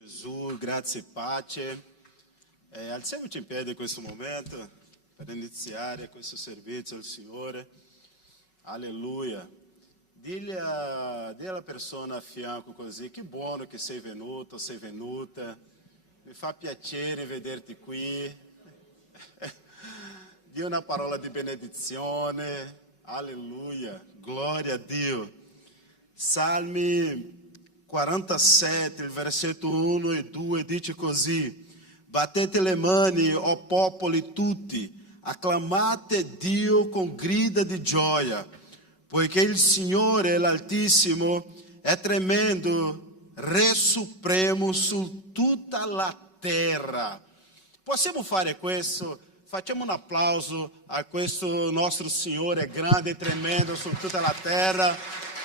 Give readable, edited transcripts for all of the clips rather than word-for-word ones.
Gesù, grazie e pace. Alziamoci in piedi in questo momento per iniziare questo servizio al Signore. Alleluia. Dì alla persona a fianco così, che buono che sei venuto, sei venuta. Mi fa piacere vederti qui. Dì una parola di benedizione. Alleluia. Glória a Dio. Salmi 47, il versetto 1 e 2 dice così: battete le mani, o popoli tutti, acclamate Dio con grida di gioia, poiché il Signore, l'Altissimo, è tremendo, Re Supremo su tutta la terra. Possiamo fare questo? Facciamo un applauso a questo nostro Signore grande e tremendo su tutta la terra.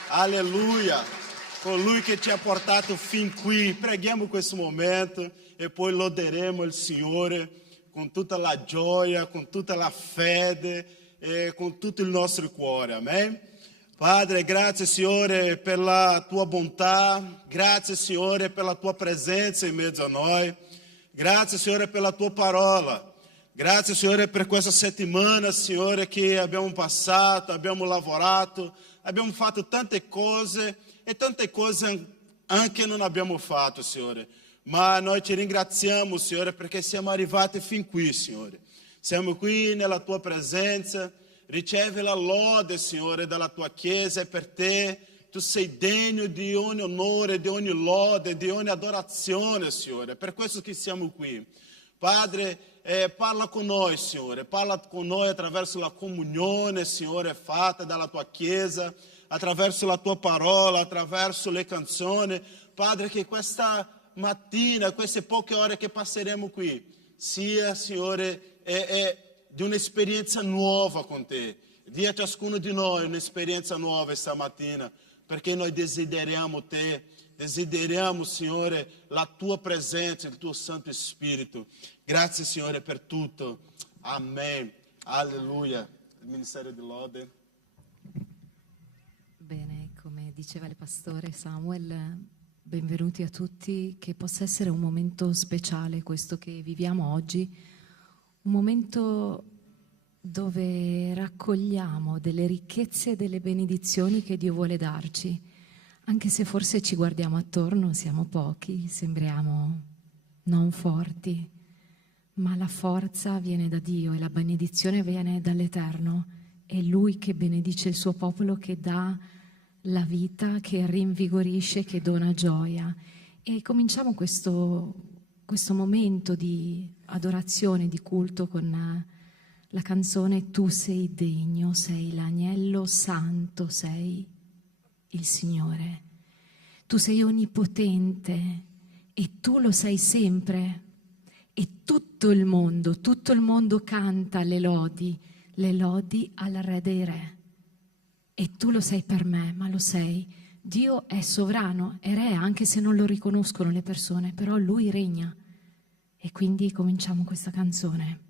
Alleluia. Colui che ci ha portato fin qui. Preghiamo questo momento e poi loderemo il Signore con tutta la gioia, con tutta la fede e con tutto il nostro cuore. Amen. Padre, grazie Signore per la tua bontà, grazie Signore per la tua presenza in mezzo a noi, grazie Signore per la tua parola. Grazie Signore per questa settimana, Signore, che abbiamo passato, abbiamo lavorato, abbiamo fatto tante cose e tante cose anche non abbiamo fatto, Signore. Ma noi ti ringraziamo, Signore, perché siamo arrivati fin qui, Signore. Siamo qui nella tua presenza, ricevi la lode, Signore, dalla tua Chiesa e per te. Tu sei degno di ogni onore, di ogni lode, di ogni adorazione, Signore. Per questo che siamo qui. Padre, parla con noi, Signore, parla con noi attraverso la comunione, Signore, fatta dalla tua Chiesa, attraverso la tua parola, attraverso le canzoni. Padre, che questa mattina, queste poche ore che passeremo qui, sia, Signore, di un'esperienza nuova con te. Dia a ciascuno di noi un'esperienza nuova stamattina, perché noi desideriamo te. Desideriamo, Signore, la tua presenza, il tuo Santo Spirito. Grazie, Signore, per tutto. Amen. Alleluia. Il Ministero di Lode. Bene, come diceva il pastore Samuel, benvenuti a tutti. Che possa essere un momento speciale questo che viviamo oggi, un momento dove raccogliamo delle ricchezze e delle benedizioni che Dio vuole darci. Anche se forse ci guardiamo attorno, siamo pochi, sembriamo non forti, ma la forza viene da Dio e la benedizione viene dall'Eterno. È Lui che benedice il suo popolo, che dà la vita, che rinvigorisce, che dona gioia. E cominciamo questo momento di adorazione, di culto con la canzone Tu sei degno, sei l'agnello santo, sei il Signore. Tu sei onnipotente e tu lo sei sempre, e tutto il mondo canta le lodi al Re dei Re. E tu lo sei per me, ma lo sei. Dio è sovrano, è Re, anche se non lo riconoscono le persone, però Lui regna. E quindi cominciamo questa canzone.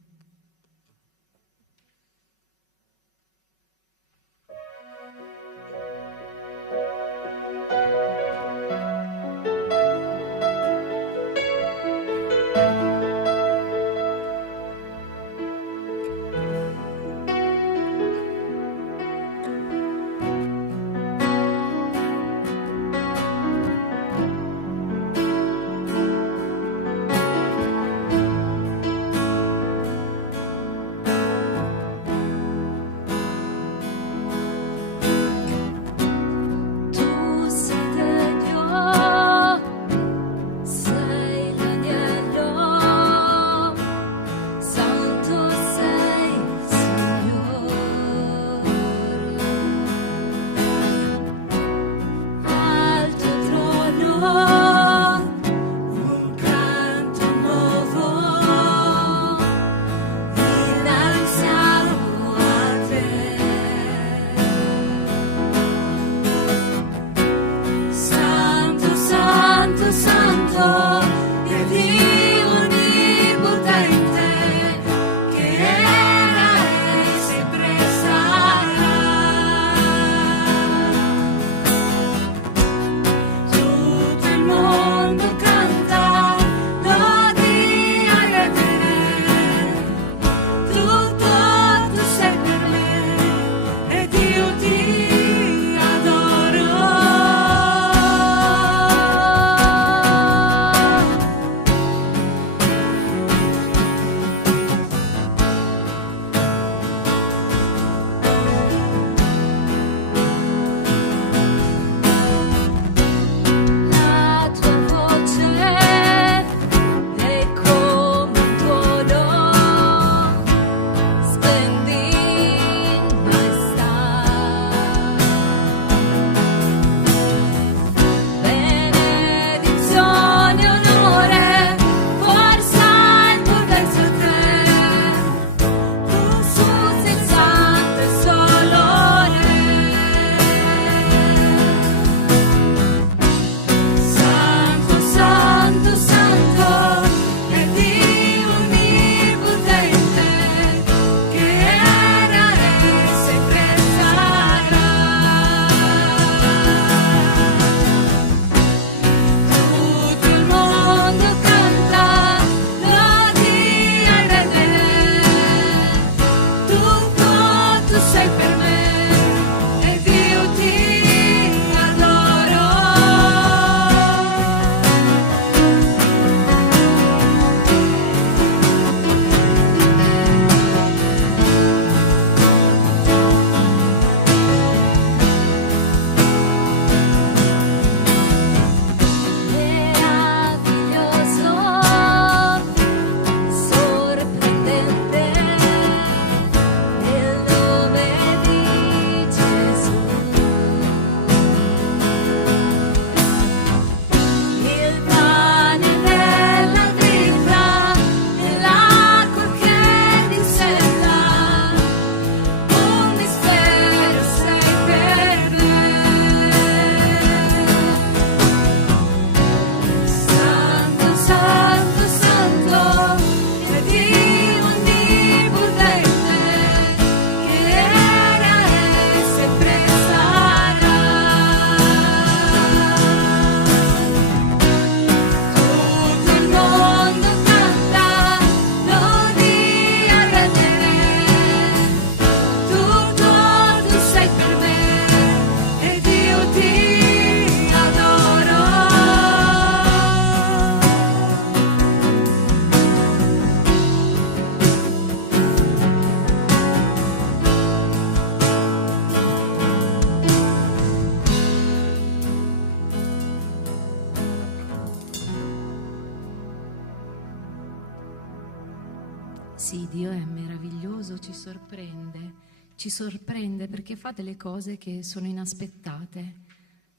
Sì, Dio è meraviglioso, ci sorprende perché fa delle cose che sono inaspettate.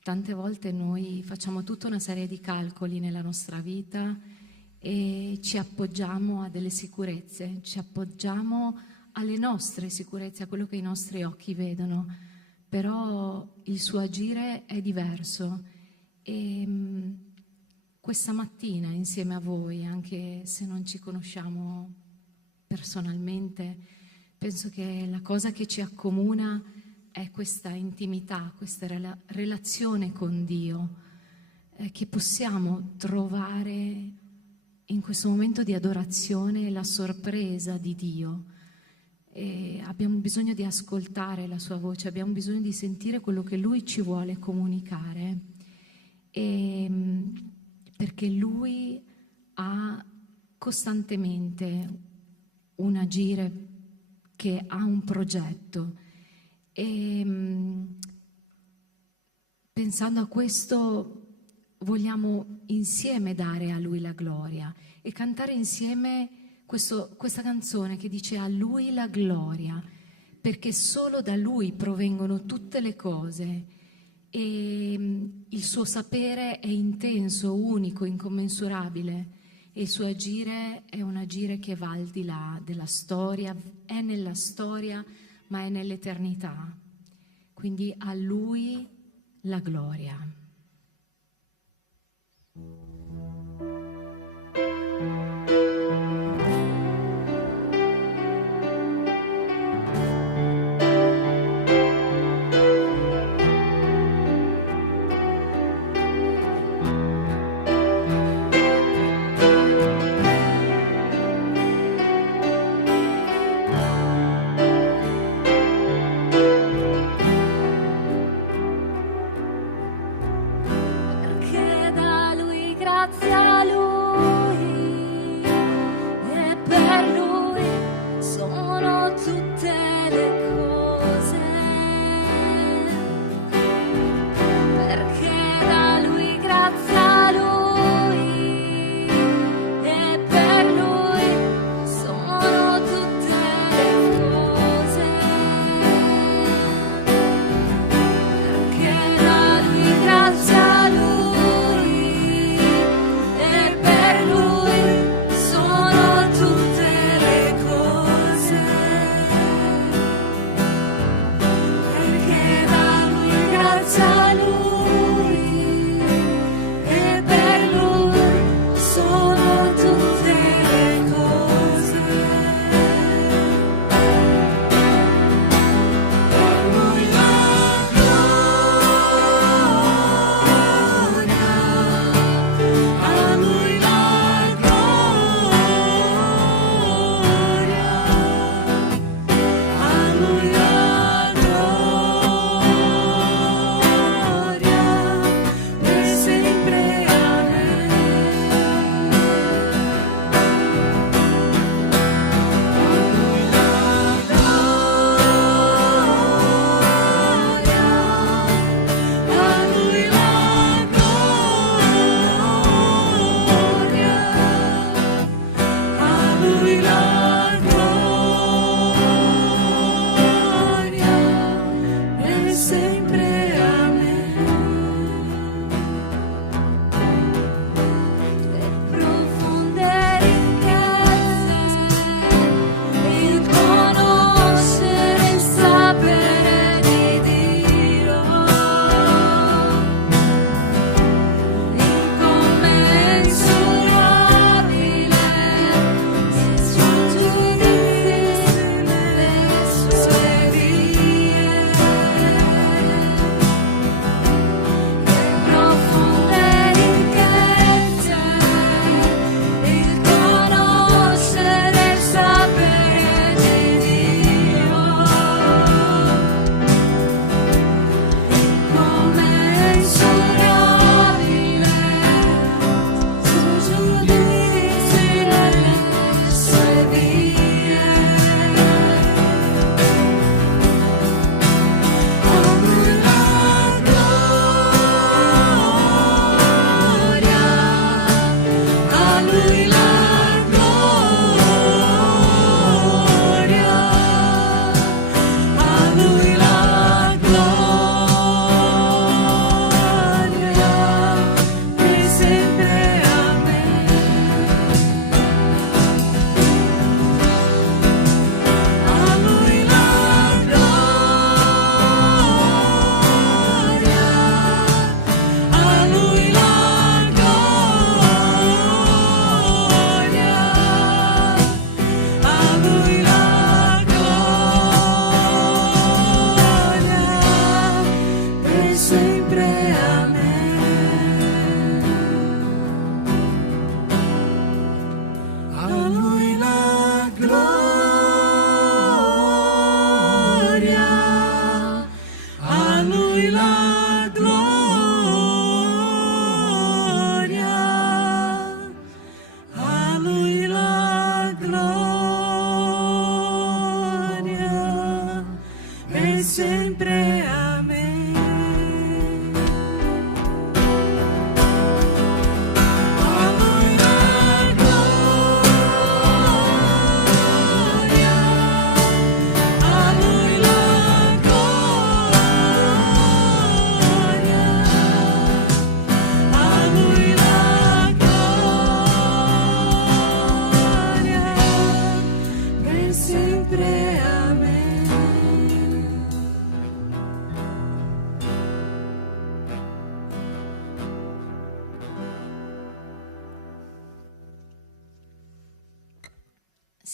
Tante volte noi facciamo tutta una serie di calcoli nella nostra vita e ci appoggiamo a delle sicurezze, ci appoggiamo alle nostre sicurezze, a quello che i nostri occhi vedono, però il suo agire è diverso e questa mattina insieme a voi, anche se non ci conosciamo personalmente, penso che la cosa che ci accomuna è questa intimità, questa relazione con Dio che possiamo trovare in questo momento di adorazione, la sorpresa di Dio. E abbiamo bisogno di ascoltare la sua voce, abbiamo bisogno di sentire quello che Lui ci vuole comunicare, perché Lui ha costantemente un agire che ha un progetto e pensando a questo vogliamo insieme dare a Lui la gloria e cantare insieme questa canzone che dice a Lui la gloria, perché solo da Lui provengono tutte le cose e il suo sapere è intenso, unico, incommensurabile e il suo agire è un agire che va al di là della storia, è nella storia ma è nell'eternità. Quindi a Lui la gloria.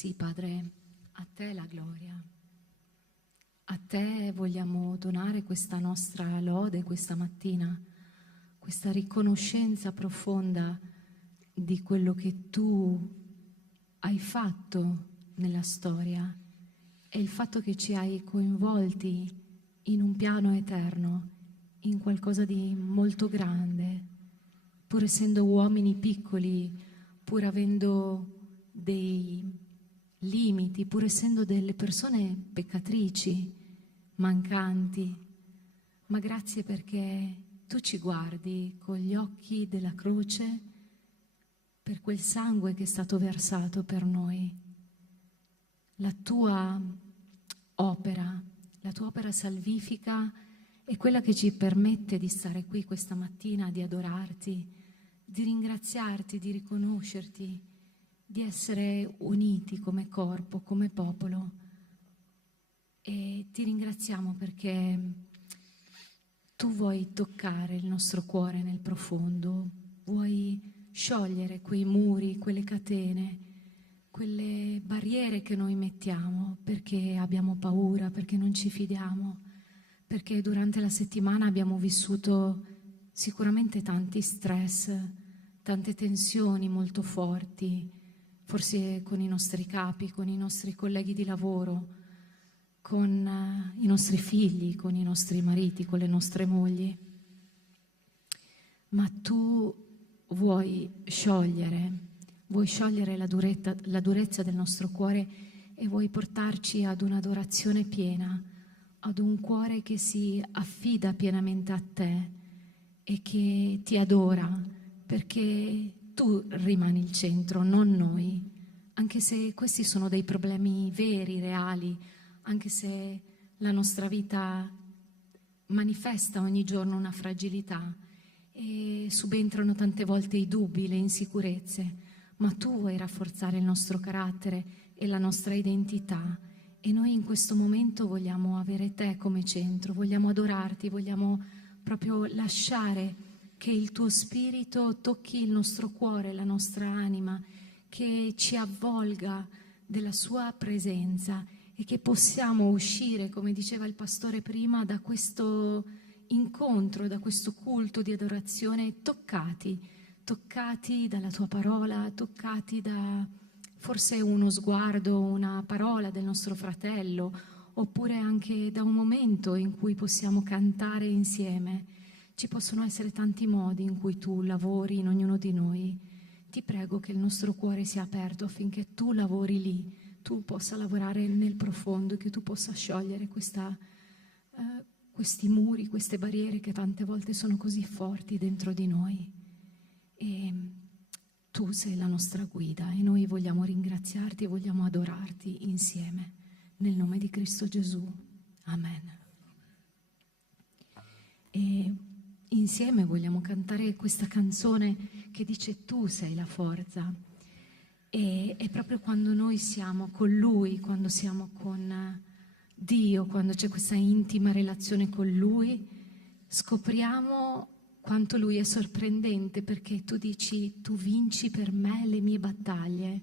Sì, Padre, a te la gloria. A te vogliamo donare questa nostra lode questa mattina, questa riconoscenza profonda di quello che tu hai fatto nella storia e il fatto che ci hai coinvolti in un piano eterno, in qualcosa di molto grande, pur essendo uomini piccoli, pur avendo dei limiti, pur essendo delle persone peccatrici, mancanti, ma grazie perché tu ci guardi con gli occhi della croce per quel sangue che è stato versato per noi. La tua opera salvifica è quella che ci permette di stare qui questa mattina, di adorarti, di ringraziarti, di riconoscerti, di essere uniti come corpo, come popolo. E ti ringraziamo perché tu vuoi toccare il nostro cuore nel profondo, vuoi sciogliere quei muri, quelle catene, quelle barriere che noi mettiamo perché abbiamo paura, perché non ci fidiamo, perché durante la settimana abbiamo vissuto sicuramente tanti stress, tante tensioni molto forti, forse con i nostri capi, con i nostri colleghi di lavoro, con i nostri figli, con i nostri mariti, con le nostre mogli. Ma tu vuoi sciogliere la durezza del nostro cuore e vuoi portarci ad un'adorazione piena, ad un cuore che si affida pienamente a te e che ti adora, perché tu rimani il centro, non noi, anche se questi sono dei problemi veri, reali, anche se la nostra vita manifesta ogni giorno una fragilità e subentrano tante volte i dubbi, le insicurezze, ma tu vuoi rafforzare il nostro carattere e la nostra identità e noi in questo momento vogliamo avere te come centro, vogliamo adorarti, vogliamo proprio lasciare che il tuo spirito tocchi il nostro cuore, la nostra anima, che ci avvolga della sua presenza e che possiamo uscire, come diceva il pastore prima, da questo incontro, da questo culto di adorazione toccati dalla tua parola, toccati da forse uno sguardo, una parola del nostro fratello, oppure anche da un momento in cui possiamo cantare insieme. Ci possono essere tanti modi in cui tu lavori in ognuno di noi. Ti prego che il nostro cuore sia aperto affinché tu lavori lì, tu possa lavorare nel profondo, che tu possa sciogliere questi muri, queste barriere che tante volte sono così forti dentro di noi. E tu sei la nostra guida e noi vogliamo ringraziarti e vogliamo adorarti insieme. Nel nome di Cristo Gesù. Amen. E insieme vogliamo cantare questa canzone che dice tu sei la forza. E è proprio quando noi siamo con Lui, quando siamo con Dio, quando c'è questa intima relazione con Lui, scopriamo quanto Lui è sorprendente, perché tu dici, tu vinci per me le mie battaglie.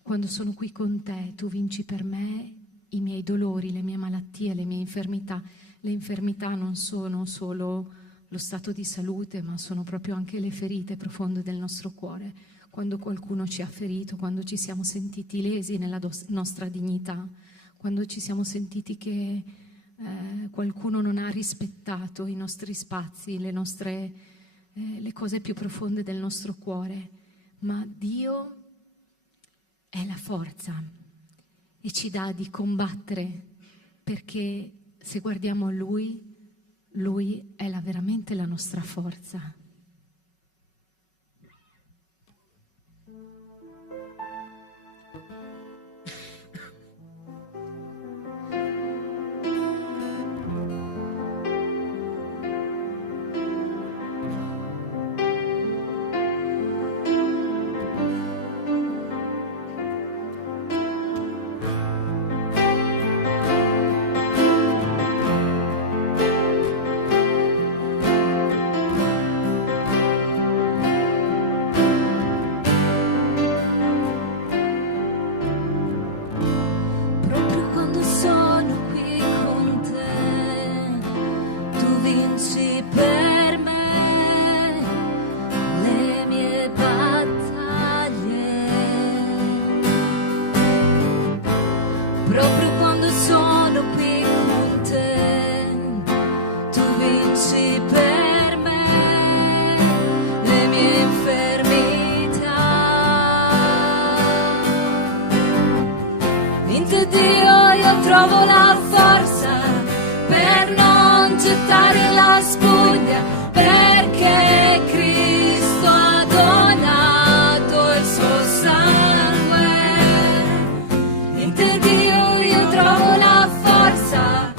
Quando sono qui con te, tu vinci per me i miei dolori, le mie malattie, le mie infermità. Le infermità non sono solo lo stato di salute, ma sono proprio anche le ferite profonde del nostro cuore. Quando qualcuno ci ha ferito, quando ci siamo sentiti lesi nella nostra dignità, quando ci siamo sentiti che qualcuno non ha rispettato i nostri spazi, le cose più profonde del nostro cuore. Ma Dio è la forza e ci dà di combattere, perché se guardiamo a Lui, Lui è veramente la nostra forza. proprio quando sono qui con te, tu vinci per me le mie infermità. In te, Dio, io trovo la forza per non gettare la spugna, perché Cristo ha donato il suo sangue. In te, Dio, io trovo la forza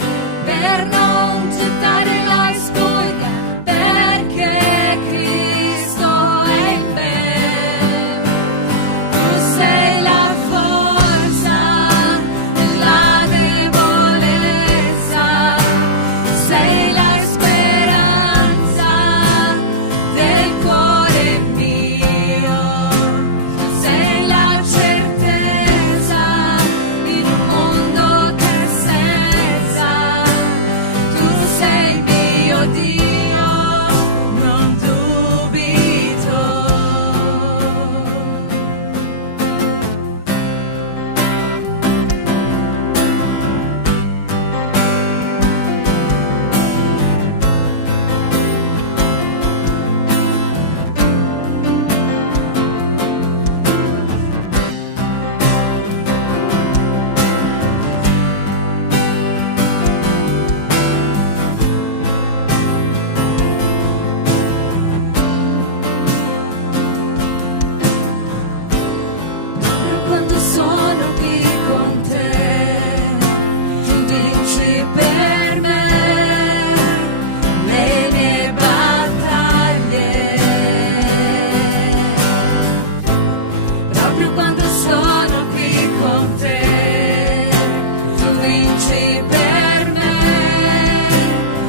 per non gettare la spugna, perché Cristo è in me. Tu sei la forza nella debolezza, sei la speranza del cuore mio, sei la certezza in un mondo che senza. Tu sei mio Dio, non dubito. Proprio quando sono qui con te, tu vinci per me le mie battaglie. Proprio quando sono qui con te, tu vinci per me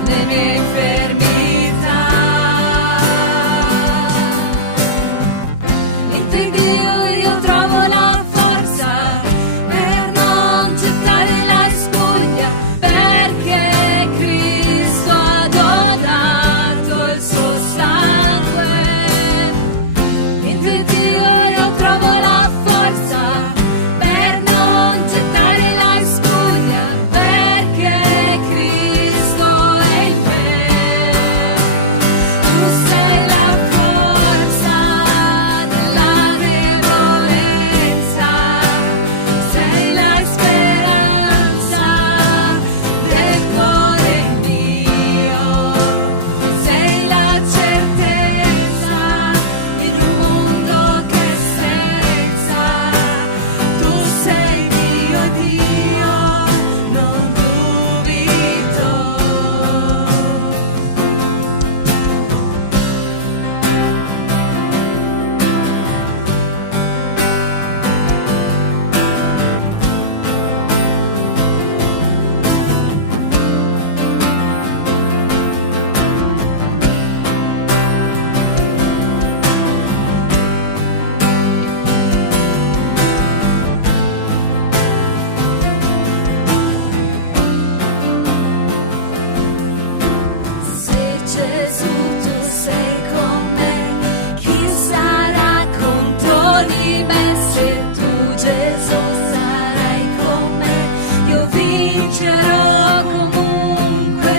le mie infermità. In te, Dio, io trovo la forza per non gettare la spugna, perché Cristo ha donato il suo sangue. In te, Dio, io trovo la forza per non gettare la spugna, perché Cristo è in me. Tu sei la forza della debolezza, sei la speranza del cuore mio, sei la certezza in un mondo che senza. Tu sei mio Dio, non dubito. Se Gesù tu sei con me, chi sarà contro di me? Se tu Gesù sarai con me, io vincerò comunque.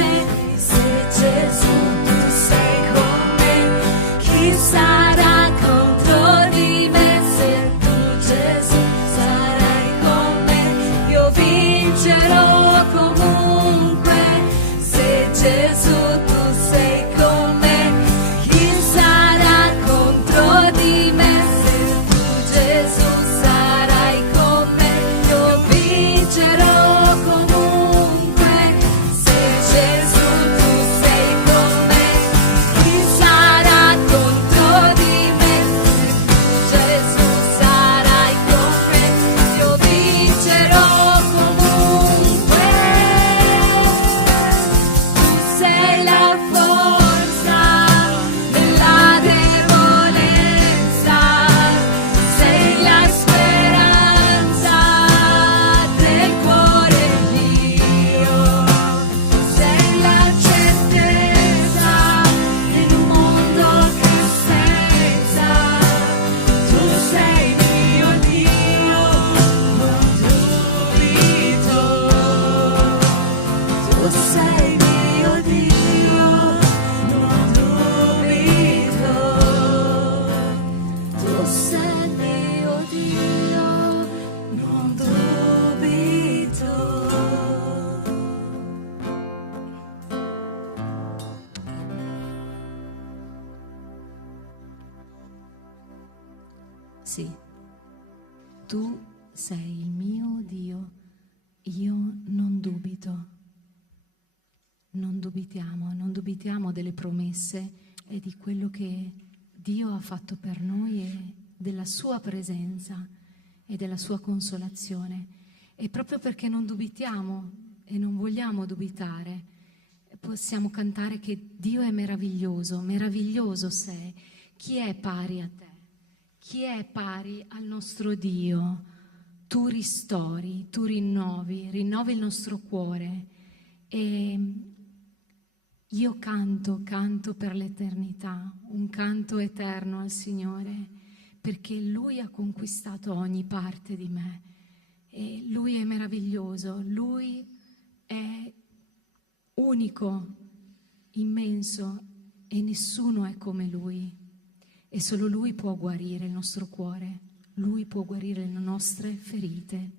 Se Gesù tu sei con me, chi sarà contro di me? Se tu Gesù sarai con me, io vincerò comunque. Se Gesù tu sei con me, chi sarà contro di me? Se tu Gesù sarai con sì, tu sei il mio Dio, io non dubito. Non dubitiamo delle promesse e di quello che Dio ha fatto per noi e della sua presenza e della sua consolazione. E proprio perché non dubitiamo e non vogliamo dubitare, possiamo cantare che Dio è meraviglioso, meraviglioso sei. Chi è pari a te? Chi è pari al nostro Dio? Tu ristori, tu rinnovi il nostro cuore. E io canto per l'eternità, un canto eterno al Signore, perché Lui ha conquistato ogni parte di me e Lui è meraviglioso, Lui è unico, immenso e nessuno è come Lui e solo Lui può guarire il nostro cuore, Lui può guarire le nostre ferite.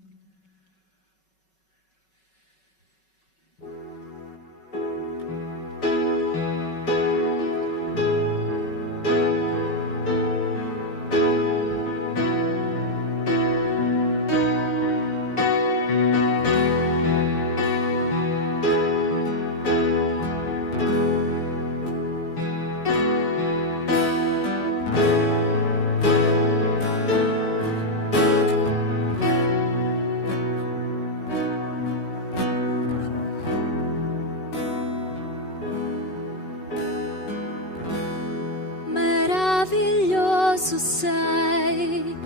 Meraviglioso sei,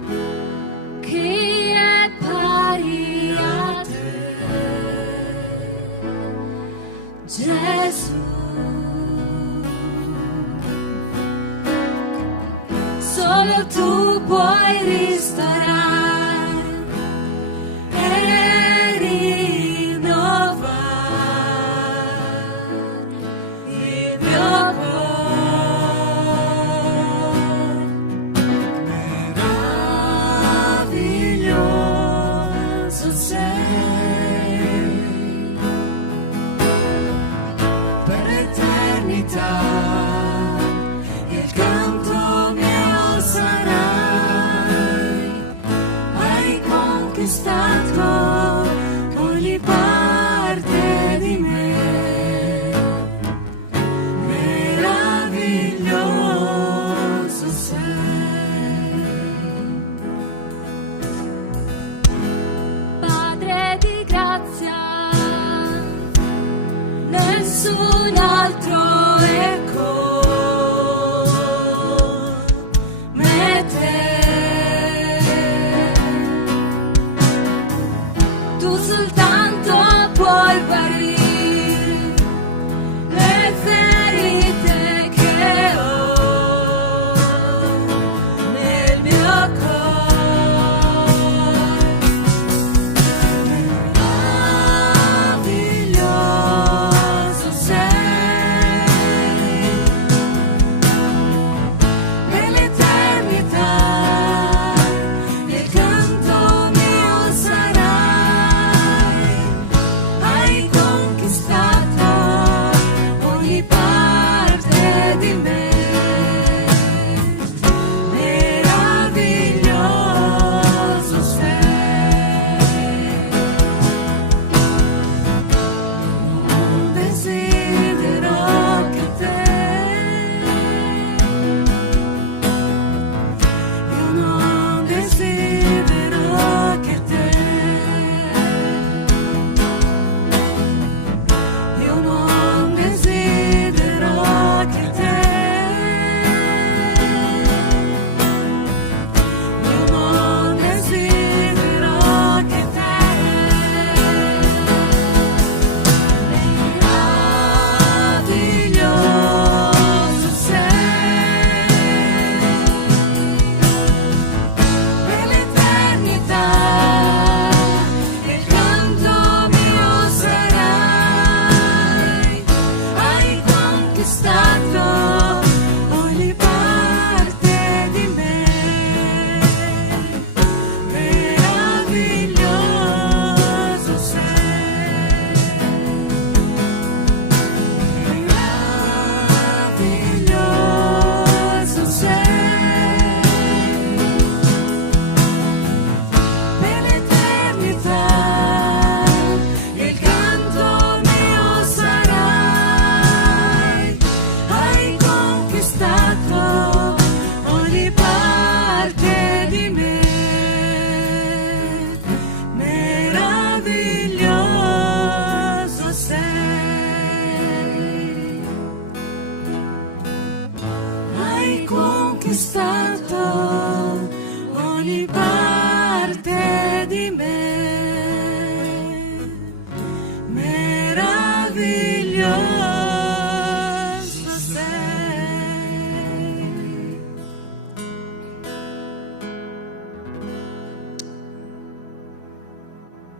chi è pari a te, Gesù. Solo tu puoi ristorare e rinnovare il mio cuore. Meraviglioso sei, per l'eternità il canto mio sarai, hai conquistato ogni parte di me, meraviglioso sei. Padre di grazia, nessun altro è come te. Tu soltanto puoi guarire le ferite che ho nel mio cuore. Meraviglioso sei,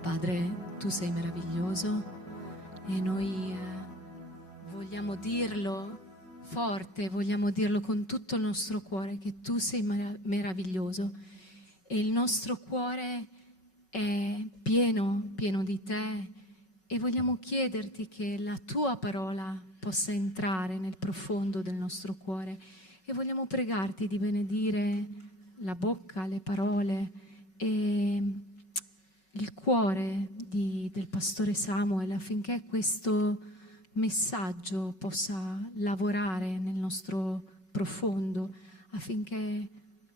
Padre, tu sei meraviglioso e noi vogliamo dirlo forte, vogliamo dirlo con tutto il nostro cuore che tu sei meraviglioso e il nostro cuore è pieno di te e vogliamo chiederti che la tua parola possa entrare nel profondo del nostro cuore e vogliamo pregarti di benedire la bocca, le parole e il cuore del pastore Samuel affinché questo messaggio possa lavorare nel nostro profondo, affinché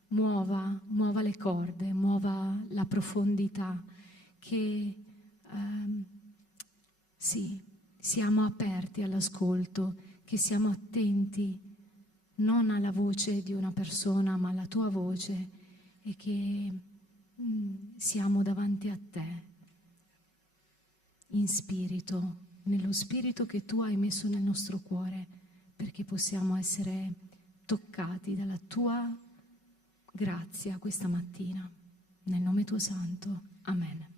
muova le corde, muova la profondità, che sì, siamo aperti all'ascolto, che siamo attenti non alla voce di una persona ma alla tua voce e che siamo davanti a te in spirito, nello spirito che tu hai messo nel nostro cuore, perché possiamo essere toccati dalla tua grazia questa mattina. Nel nome tuo santo. Amen.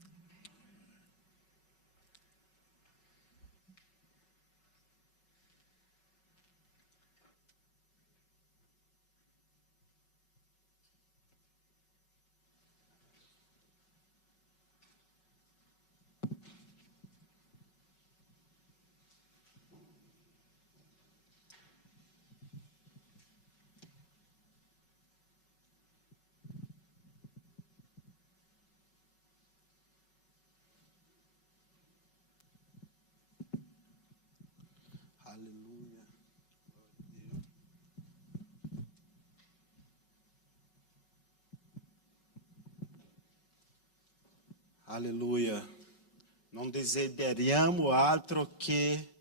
Aleluia. Aleluia. Non desideriamo altro che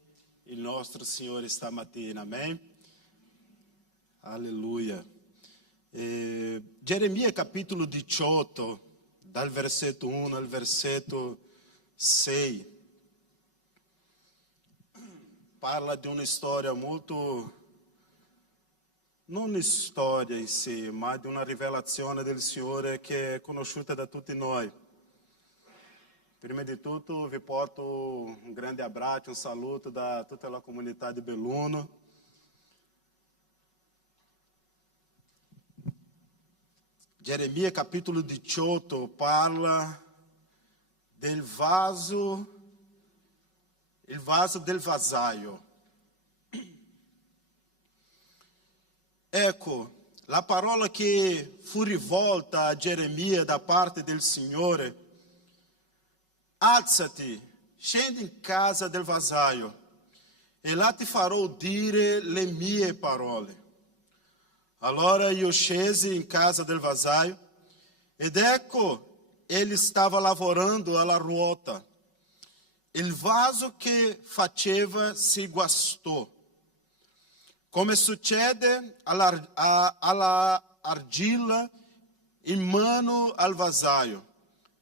il nostro Signore stamattina, amém? Aleluia. Geremia capítulo 18, dal versetto 1 al versetto 6, parla di una storia molto, non una storia in sé, ma di una rivelazione del Signore che è conosciuta da tutti noi. Prima di tutto vi porto un grande abbraccio, un saluto da tutta la comunità di Belluno. Geremia capítulo 18 parla del vaso, il vaso del vasaio. Ecco, la parola che fu rivolta a Geremia da parte del Signore: alzati, scendi in casa del vasaio, e là ti farò udire le mie parole. Allora io scesi in casa del vasaio, ed ecco, ele stava lavorando alla ruota. Il vaso che faceva si guastò, come succede alla argilla in mano al vasaio.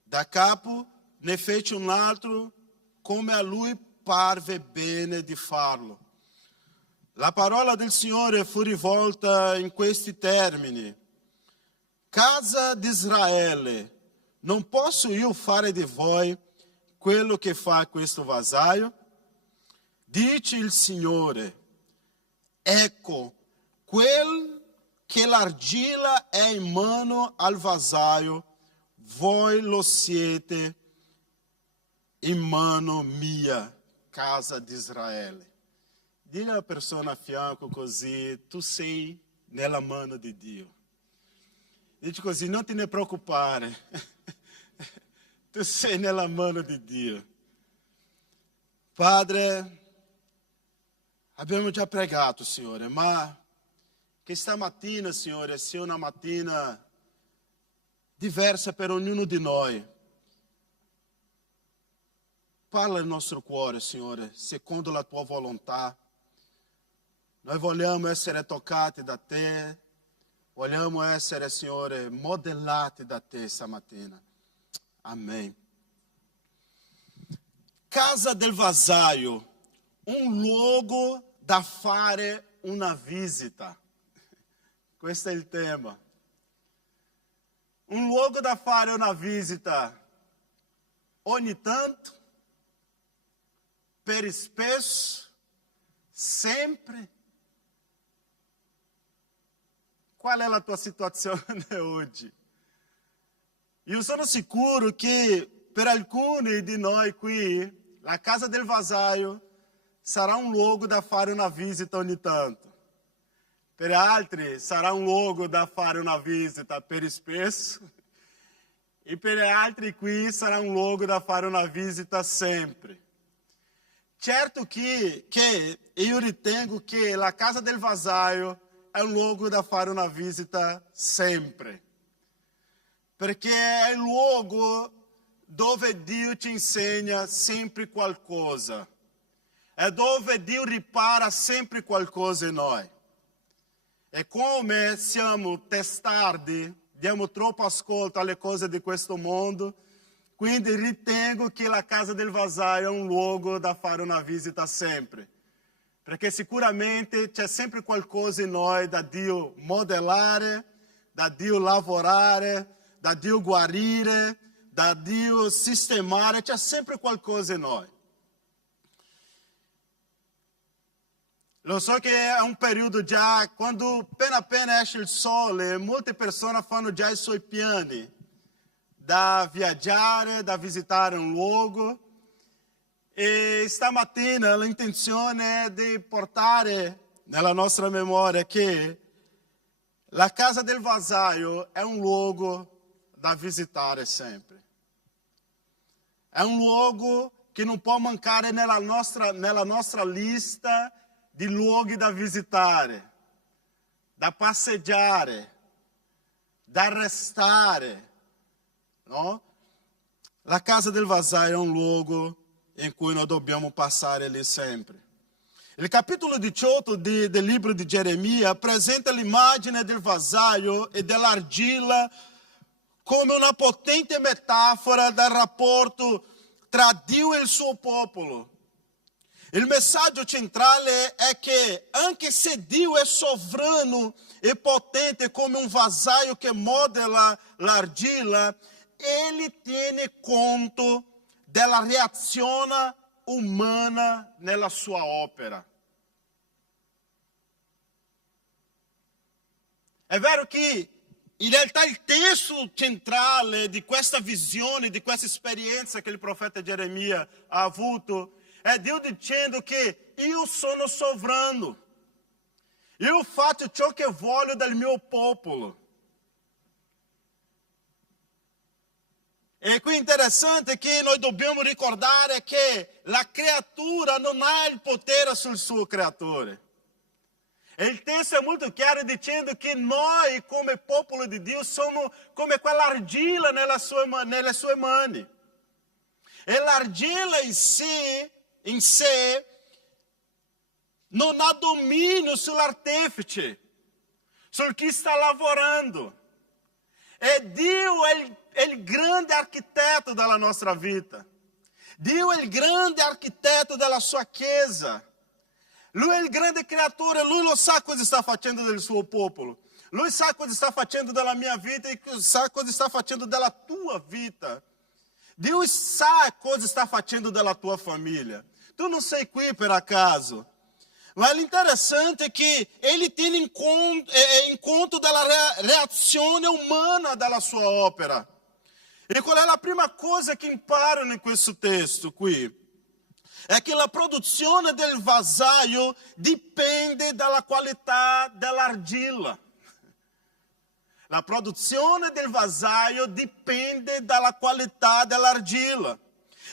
Da capo ne fece un altro, come a lui parve bene di farlo. La parola del Signore fu rivolta in questi termini: casa di Israele, non posso io fare di voi quello che fa questo vasaio? Dice il Signore: ecco, quel che l'argilla è in mano al vasaio, voi lo siete in mano mia, casa di Israele. Diga alla persona a fianco così: tu sei nella mano di Dio. Dice così: non te ne preoccupare, tu sei nella mano di Dio. Padre, abbiamo già pregato, Signore, ma che stamattina, Signore, sia una mattina diversa per ognuno di noi. Parla il nostro cuore, Signore, secondo la tua volontà. Noi vogliamo essere toccati da te, vogliamo essere, Signore, modellati da te stamattina. Amen. Casa del vasaio, un luogo da fare una visita. Questo è il tema. Un luogo da fare una visita. ogni tanto, per spesso, sempre? Qual è la tua situazione oggi? Io sono sicuro che per alcuni di noi qui, la casa del vasaio sarà un luogo da fare una visita ogni tanto. Per altri sarà un luogo da fare una visita per spesso. E per altri qui sarà un luogo da fare una visita sempre. Certo che io ritengo che la casa del vasaio è un luogo da fare una visita sempre. Perché è il luogo dove Dio ci insegna sempre qualcosa. È dove Dio ripara sempre qualcosa in noi. E come siamo testardi, diamo troppo ascolto alle cose di questo mondo, quindi ritengo che la casa del vasaio è un luogo da fare una visita sempre. Perché sicuramente c'è sempre qualcosa in noi da Dio modellare, da Dio lavorare, da Dio guarire, da Dio sistemare, c'è sempre qualcosa in noi. Lo so che è un periodo già, quando appena esce il sole, molte persone fanno già i suoi piani da viaggiare, da visitare un luogo. E stamattina l'intenzione è di portare nella nostra memoria che la casa del vasaio è un luogo da visitare sempre. È un luogo che non può mancare nella nostra lista di luoghi da visitare, da passeggiare, da restare, no? La casa del vasaio è un luogo in cui noi dobbiamo passare lì sempre. Il capitolo 18 del libro di Geremia presenta l'immagine del vasaio e dell'argilla come una potente metafora del rapporto tra Dio e il suo popolo. Il messaggio centrale è che anche se Dio è sovrano e potente come un vasaio che modela l'argilla, Ele tiene conto della reazione umana nella sua opera. È vero che in realtà il testo centrale di questa visione, di questa esperienza che il profeta Geremia ha avuto, è Dio dicendo che io sono sovrano. Io faccio ciò che voglio del mio popolo. E qui è interessante che noi dobbiamo ricordare che la creatura non ha il potere sul suo creatore. E il testo è molto chiaro dicendo che noi come popolo di Dio siamo come quell'argilla nelle sue mani. E l'argilla in sé non ha dominio sull'artefice, sul chi sta lavorando. E Dio è il grande architetto della nostra vita. Dio è il grande architetto della sua Chiesa. Lui è il grande creatore, Lui lo sa cosa sta facendo del suo popolo. Lui sa cosa sta facendo della mia vita e sa cosa sta facendo della tua vita. Dio sa cosa sta facendo della tua famiglia. Tu non sei qui per acaso. Ma l'interessante è che Ele tiene in conto della reazione umana della sua opera. E qual è la prima cosa che imparano in questo testo qui? È che la produzione del vasaio dipende dalla qualità dell'argilla. La produzione del vasaio dipende dalla qualità dell'argilla.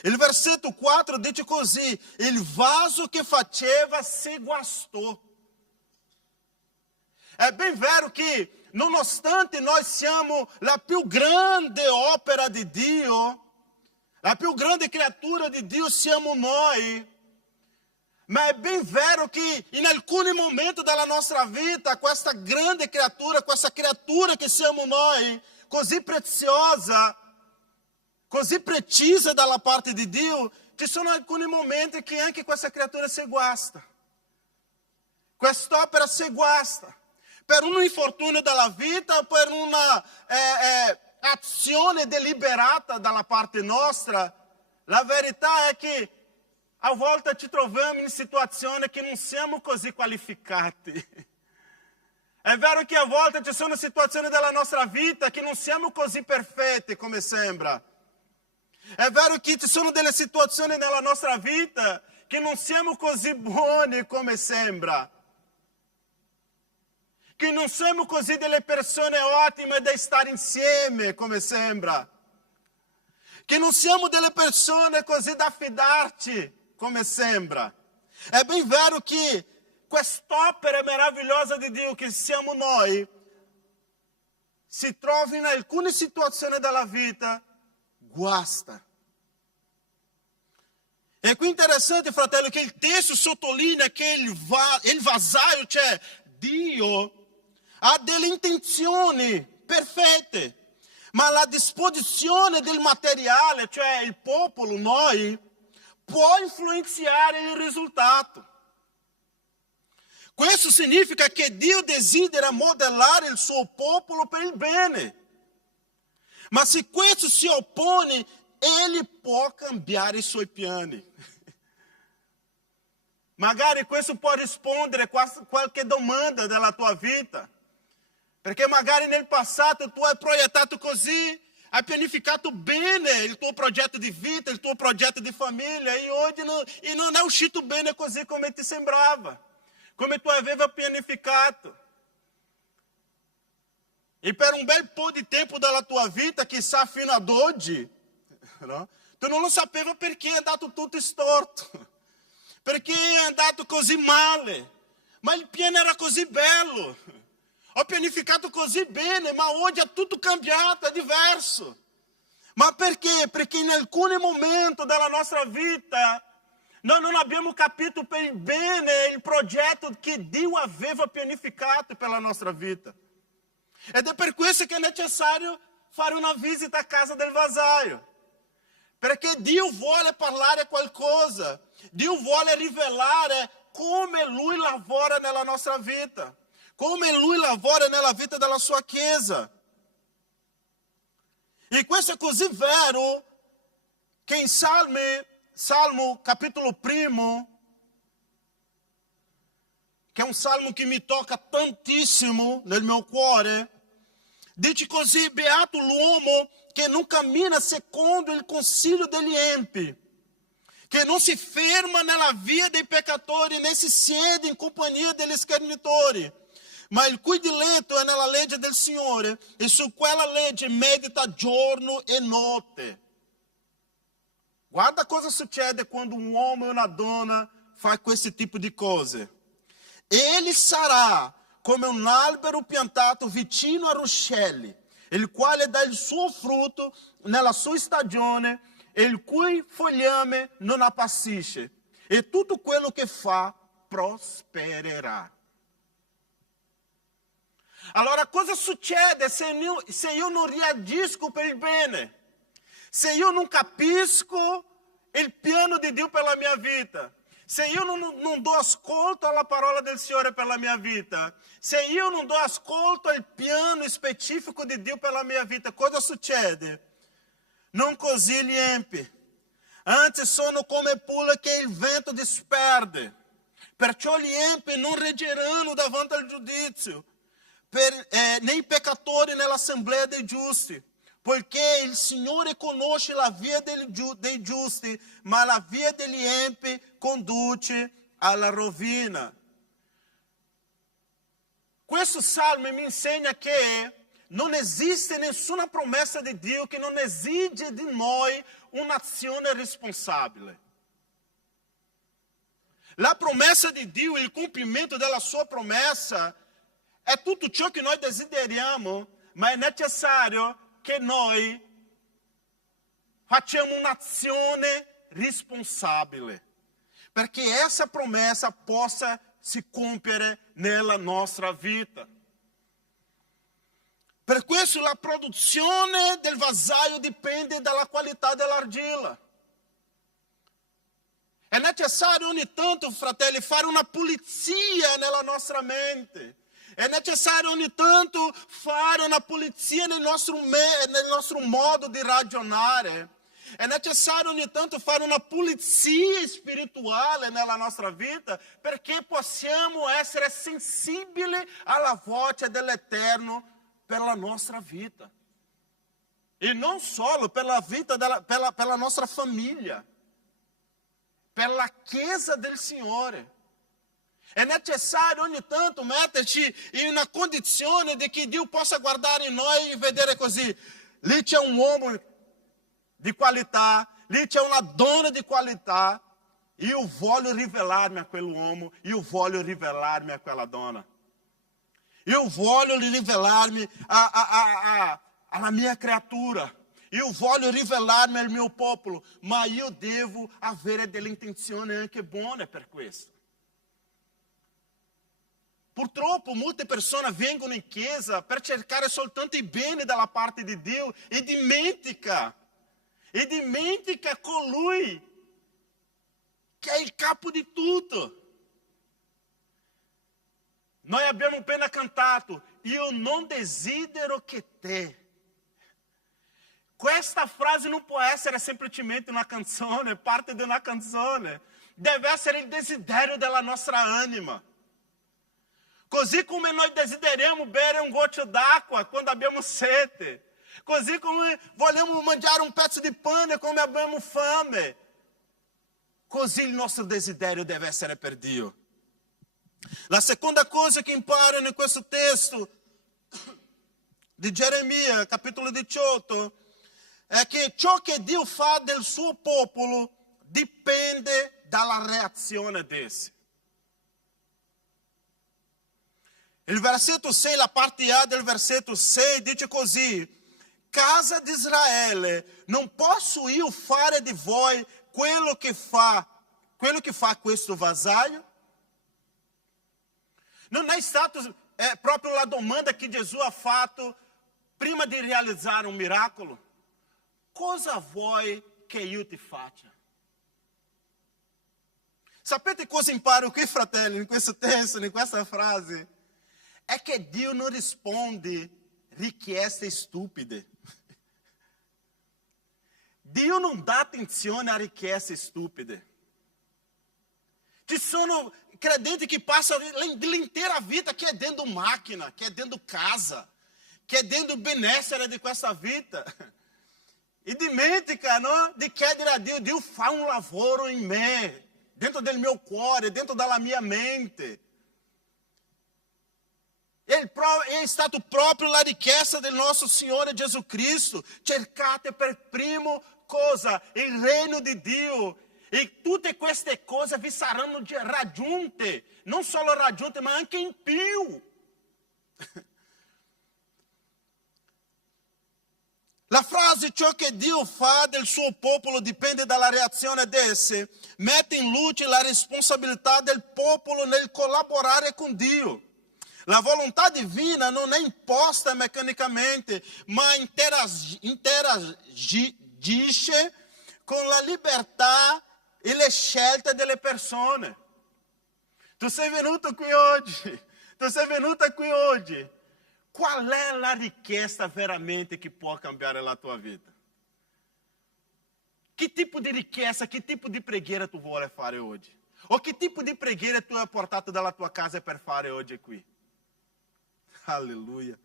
Il versetto 4 dice così: il vaso che faceva si guastou. È ben vero che nonostante noi siamo la più grande opera di Dio, la più grande creatura di Dio siamo noi, ma è ben vero che in alcuni momenti della nostra vita questa grande creatura, questa creatura che siamo noi, così preziosa, così precisa dalla parte di Dio, ci sono alcuni momenti che anche questa creatura si guasta. Quest'opera si guasta. Per un infortunio della vita, per una azione deliberata dalla parte nostra, La verità è che a volte ci troviamo in situazioni che non siamo così qualificati. È vero che a volte ci sono situazioni della nostra vita che non siamo così perfetti come sembra. È vero che ci sono delle situazioni nella nostra vita che non siamo così buoni come sembra. Che non siamo così delle persone ottime da stare insieme come sembra. Che non siamo delle persone così da fidarci come sembra. È ben vero che quest'opera meravigliosa di Dio che siamo noi si trova in alcune situazioni della vita guasta. E qui è interessante, fratello, che il testo sottolinea che il vasaio, cioè Dio, ha delle intenzioni perfette, ma la disposizione del materiale, cioè il popolo, noi, può influenzare il risultato. Questo significa che Dio desidera modellare il suo popolo per il bene. Ma se questo si oppone, Egli può cambiare i suoi piani. Magari questo può rispondere a qualche domanda della tua vita. Perché magari nel passato tu hai proiettato così, hai pianificato bene il tuo progetto di vita, il tuo progetto di famiglia, e oggi non è uscito bene così come ti sembrava, come tu avevi pianificato. E per un bel po' di tempo della tua vita, chissà fino ad oggi, no? Tu non lo sapevi perché è andato tutto storto, perché è andato così male, ma il piano era così bello, ho pianificato così bene, ma oggi è tutto cambiato, è diverso. Ma perché? Perché in alcuni momenti della nostra vita noi non abbiamo capito per il bene il progetto che Dio aveva pianificato per la nostra vita. Ed è per questo che è necessario fare una visita a casa del vasaio. Perché Dio vuole parlare qualcosa. Dio vuole rivelare come Lui lavora nella nostra vita. Come Lui lavora nella vita della sua Chiesa. E questo è così vero che in Salmo capitolo 1, che è un salmo che mi tocca tantissimo nel mio cuore, dice così: beato l'uomo che non cammina secondo il consiglio degli empi, che non si ferma nella via dei peccatori, né si siede in compagnia degli schernitori, ma il cui diletto è nella legge del Signore, e su quella legge medita giorno e notte. Guarda cosa succede quando un uomo e una donna fa questo tipo di cose. Ele sarà come un albero piantato vicino a ruscelli, il quale dà il suo frutto nella sua stagione, e il cui fogliame non appassisce, e tutto quello che fa prospererà. Allora cosa succede se io non reagisco per il bene? Se io non capisco il piano di Dio per la mia vita? Se io non do ascolto alla parola del Signore per la mia vita? Se io non do ascolto al piano specifico di Dio per la mia vita, cosa succede? Non così gli empi. Anzi, sono come pula che il vento disperde. Perciò gli empi non reggeranno davanti al giudizio, né i peccatori nell'assemblea dei giusti. Poiché il Signore conosce la via dei giusti, ma la via degli empi conduce alla rovina. Questo salmo mi insegna che non esiste nessuna promessa di Dio che non esige di noi un'azione responsabile. La promessa di Dio, il compimento della sua promessa, è tutto ciò che noi desideriamo, ma è necessario che noi facciamo un'azione responsabile, perché essa promessa possa si compiere nella nostra vita. Per questo la produzione del vasaio dipende dalla qualità dell'argilla. È necessario ogni tanto, fratelli, fare una pulizia nella nostra mente. È necessario ogni tanto fare una pulizia nel nostro modo di ragionare. È necessario ogni tanto fare una pulizia spirituale nella nostra vita perché possiamo essere sensibili alla voce dell'Eterno per la nostra vita. E non solo per la vita per la nostra famiglia, per la Chiesa del Signore. È necessario ogni tanto metterci in una condizione di che Dio possa guardare in noi e vedere così. Lì c'è un uomo di qualità, lì c'è una donna di qualità. Io voglio rivelarmi a quell'uomo, io voglio rivelarmi a quella donna. Io voglio rivelarmi alla mia creatura. Io voglio rivelarmi al mio popolo, ma io devo avere delle intenzioni anche buone per questo. Purtroppo molte persone vengono in chiesa per cercare soltanto il bene dalla parte di Dio e dimentica colui che è il capo di tutto. Noi abbiamo appena cantato, io non desidero che te. Questa frase non può essere semplicemente una canzone, parte di una canzone. Deve essere il desiderio della nostra anima. Così come noi desideriamo bere un goccio d'acqua quando abbiamo sete. Così come vogliamo mangiare un pezzo di pane quando abbiamo fame. Così il nostro desiderio deve essere per Dio. La seconda cosa che imparo in questo testo di Geremia, capitolo 18, è che ciò che Dio fa del suo popolo dipende dalla reazione di essi. Il versetto 6, la parte A del versetto 6 dice così: casa di Israele, non posso io fare di voi quello che fa questo vasallo? Non è stato proprio la domanda che Gesù ha fatto prima di realizzare un miracolo? Cosa vuoi che io ti faccia? Sapete cosa imparo qui, fratelli, in questo testo, in questa frase? È che Dio non risponde richieste stupide. Dio non dà attenzione a richieste stupide. Ci sono credenti che passano l'intera vita chiedendo macchina, chiedendo casa, chiedendo benessere di questa vita. E dimenticano di chiedere a Dio, Dio fa un lavoro in me, dentro del mio cuore, dentro della mia mente. È stato proprio la richiesta del nostro Signore Gesù Cristo. Cercate per primo cosa? Il regno di Dio. E tutte queste cose vi saranno raggiunte. Non solo raggiunte, ma anche in più. La frase ciò che Dio fa del suo popolo dipende dalla reazione di esse, mette in luce la responsabilità del popolo nel collaborare con Dio. La volontà divina non è imposta meccanicamente, ma interagisce con la libertà e le scelte delle persone. Tu sei venuto qui oggi, tu sei venuta qui oggi. Qual è la richiesta veramente che può cambiare la tua vita? Che tipo di richiesta, che tipo di preghiera tu vuoi fare oggi? O che tipo di preghiera tu hai portato dalla tua casa per fare oggi qui? Alleluia.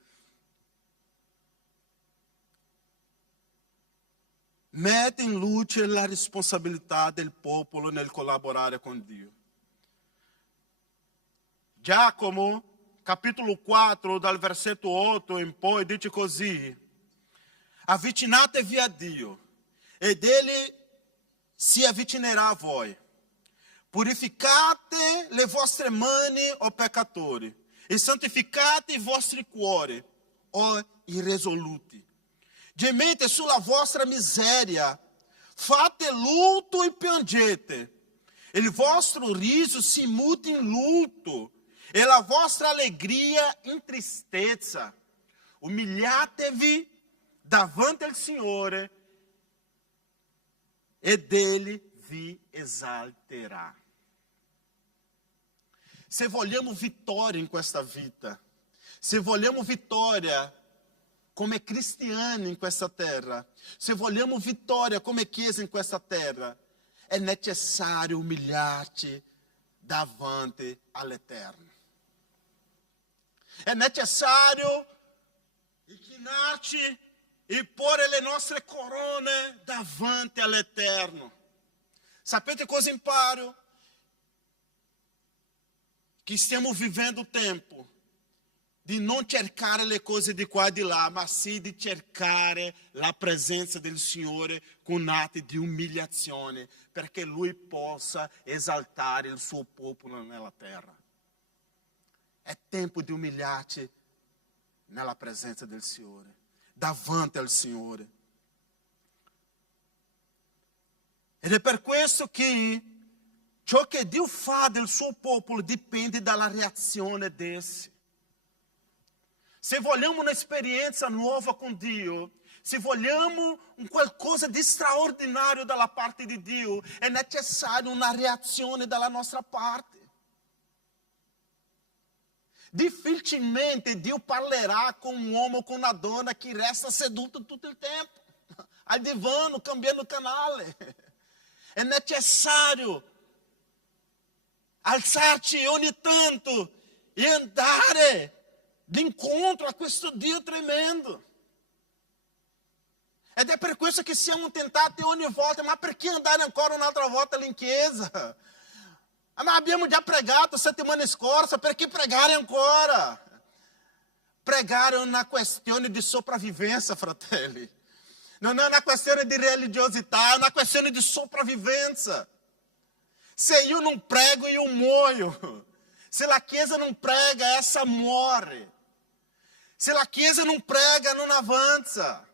Mette in luce la responsabilità del popolo nel collaborare con Dio. Giacomo, capitolo 4, dal versetto 8 in poi, dice così: avvicinatevi a Dio, ed Egli si avvicinerà a voi. Purificate le vostre mani, o peccatori, e santificate i vostri cuori, o irresoluti. Gemete sulla vostra miseria, fate lutto e piangete. Il vostro riso si muti in lutto, e la vostra allegria in tristezza. Umiliatevi davanti al Signore, ed Egli vi esalterà. Se vogliamo vittoria in questa vita, se vogliamo vittoria come cristiani in questa terra, se vogliamo vittoria come chiesa in questa terra, è necessario umiliarci davanti all'Eterno. È necessario inchinarci e porre le nostre corone davanti all'Eterno. Sapete cosa imparo? Che stiamo vivendo o tempo di non cercare le cose di qua e di là, ma sì di cercare la presenza del Signore con atti di umiliazione, perché Lui possa esaltare il suo popolo nella terra. È tempo di umiliarci nella presenza del Signore, davanti al Signore. Ed è per questo che ciò che Dio fa del suo popolo dipende dalla reazione desse. Se vogliamo un'esperienza nuova con Dio, se vogliamo un qualcosa di straordinario dalla parte di Dio, è necessario una reazione dalla nostra parte. Difficilmente Dio parlerà con un uomo o con una donna che resta seduto tutto il tempo, al divano, cambiando canale. È necessario alzarci ogni tanto e andare d'incontro a questo Dio tremendo. Ed è per questo che siamo tentati ogni volta, ma perché andare ancora un'altra volta in chiesa? Ma abbiamo già pregato settimana scorsa, perché pregare ancora? Pregare è una questione di sopravvivenza, fratelli. Non è una questione di religiosità, è una questione di sopravvivenza. Se io non prego, io muoio. Se la chiesa non prega, essa muore. Se la chiesa non prega, non avanza.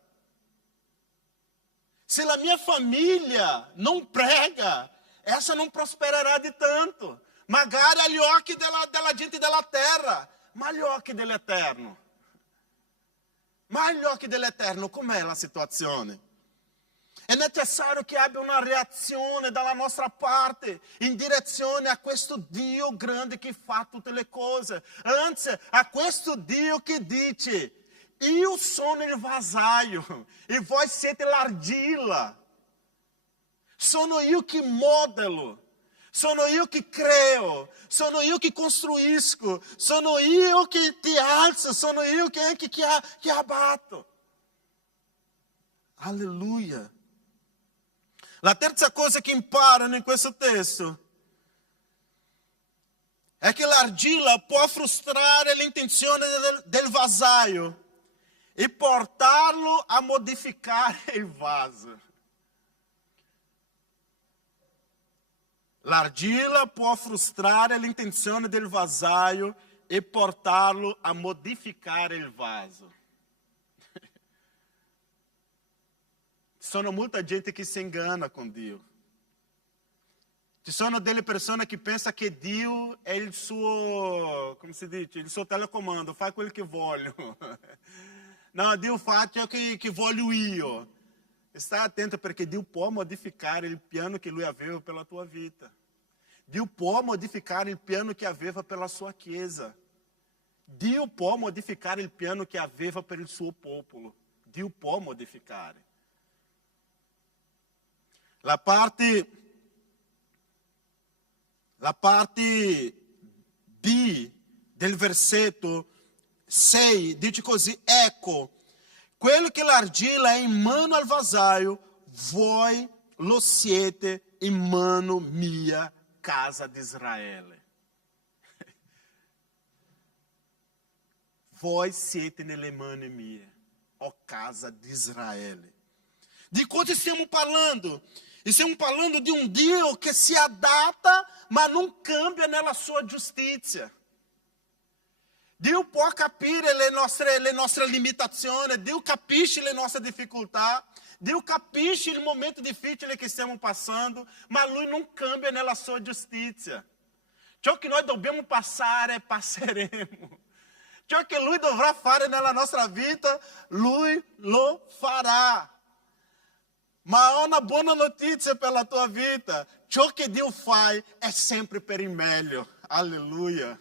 Se la mia famiglia non prega, essa non prospererà di tanto. Magari agli occhi della gente della terra, ma agli occhi dell'Eterno. Ma agli occhi dell'Eterno com'è la situazione? È necessario che abbia una reazione dalla nostra parte in direzione a questo Dio grande che fa tutte le cose. Anzi, a questo Dio che dice: io sono il vasaio e voi siete l'argilla. Sono io che modelo, sono io che creo, sono io che costruisco, sono io che ti alzo, sono io che anche che abbatto. Alleluia. La terza cosa che imparano in questo testo è che l'argilla può frustrare l'intenzione del vasaio e portarlo a modificare il vaso. L'argilla può frustrare l'intenzione del vasaio e portarlo a modificare il vaso. Ci sono molta gente che si ingana con Dio. Ci sono delle persone che pensano che Dio è il suo, come si dice, il suo telecomando, fa quello che voglio. No, Dio fa ciò che voglio io. Sta attento perché Dio può modificare il piano che Lui aveva per la tua vita. Dio può modificare il piano che aveva per la sua chiesa. Dio può modificare il piano che aveva per il suo popolo. Dio può modificare. La parte B del versetto 6 dice così: ecco, quello che l'argilla è in mano al vasaio, voi lo siete in mano mia, casa di Israele. Voi siete nelle mani mie, ó casa di Israele. Di cosa stiamo parlando? Stiamo parlando di un Dio che si adatta, ma non cambia nella sua giustizia. Dio può capire le nostre limitazioni, Dio capisce le nostre difficoltà, Dio capisce il momento difficile che stiamo passando, ma Lui non cambia nella sua giustizia. Ciò che noi dobbiamo passare, passeremo. Ciò che Lui dovrà fare nella nostra vita, Lui lo farà. Ma ho una buona notizia per la tua vita. Ciò che Dio fa è sempre per il meglio. Alleluia.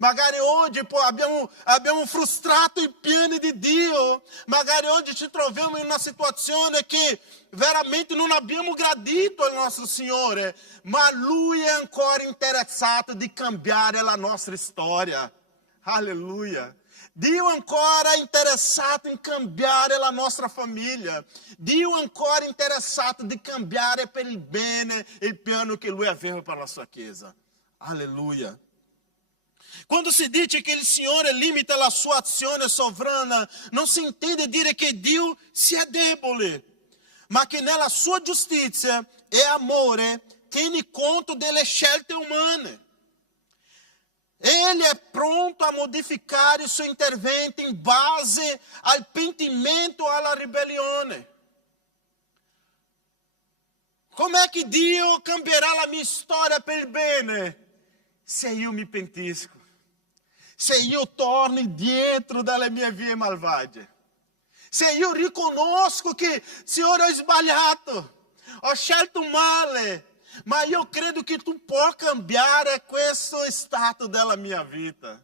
Magari oggi abbiamo frustrato i piani di Dio. Magari oggi ci troviamo in una situazione che veramente non abbiamo gradito al nostro Signore, ma Lui è ancora interessato di cambiare la nostra storia. Alleluia. Dio è ancora interessato in cambiare la nostra famiglia. Dio è ancora interessato di cambiare per il bene il piano che Lui aveva per la sua Chiesa. Alleluia. Quando si dice che il Signore limita la sua azione sovrana, non si intende dire che Dio sia debole, ma che nella sua giustizia e amore tiene conto delle scelte umane. Ele è pronto a modificare i suoi interventi in base al pentimento o alla ribellione. Com'è che Dio cambierà la mia storia per il bene? Se io mi pentisco, se io torno indietro dalle mie vie malvagie, se io riconosco che, Signore, ho sbagliato, ho scelto male, ma io credo che tu puoi cambiare questo stato della mia vita.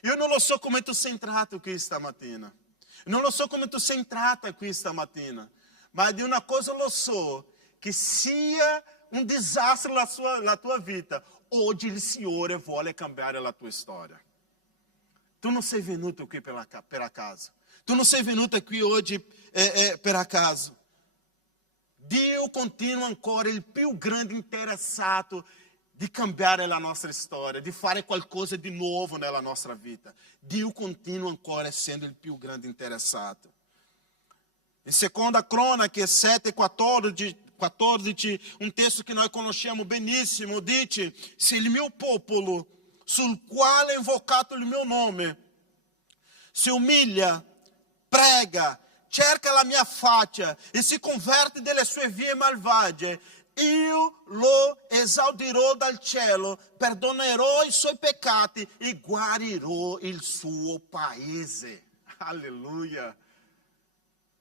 Io non lo so come tu sei entrato qui stamattina, non lo so come tu sei entrata qui stamattina, ma di una cosa lo so, che sia un disastro la tua vita, oggi il Signore vuole cambiare la tua storia. Tu non sei venuto qui per acaso. Tu non sei venuto qui oggi per acaso. Dio continua ancora il più grande interessato di cambiare la nostra storia, di fare qualcosa di nuovo nella nostra vita. Dio continua ancora essendo il più grande interessato. In seconda Cronache 7:14, un testo che noi conosciamo benissimo, dice: se il mio popolo, sul quale è invocato il mio nome, si umilia, prega, cerca la mia faccia e si converte dalle sue vie malvagie, io lo esaudirò dal cielo, perdonerò i suoi peccati e guarirò il suo paese. Alleluia.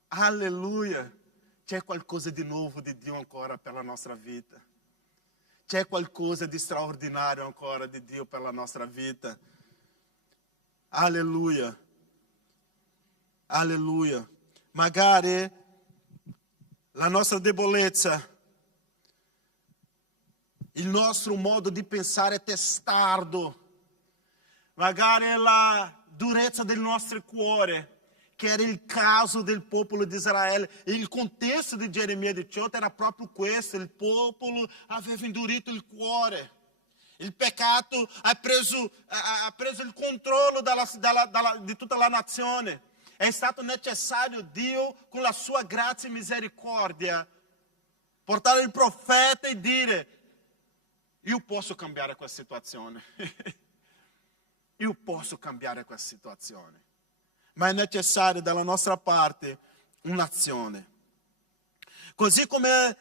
Alleluia. C'è qualcosa di nuovo di Dio ancora per la nostra vita. C'è qualcosa di straordinario ancora di Dio per la nostra vita. Alleluia. Alleluia. Magari la nostra debolezza, il nostro modo di pensare è testardo, magari la durezza del nostro cuore, che era il caso del popolo di Israele. Il contesto di Geremia 18 era proprio questo: il popolo aveva indurito il cuore. Il peccato ha preso il controllo di tutta la nazione. È stato necessario Dio, con la sua grazia e misericordia, portare il profeta e dire: io posso cambiare questa situazione. Io posso cambiare questa situazione. Ma è necessario dalla nostra parte un'azione. Così come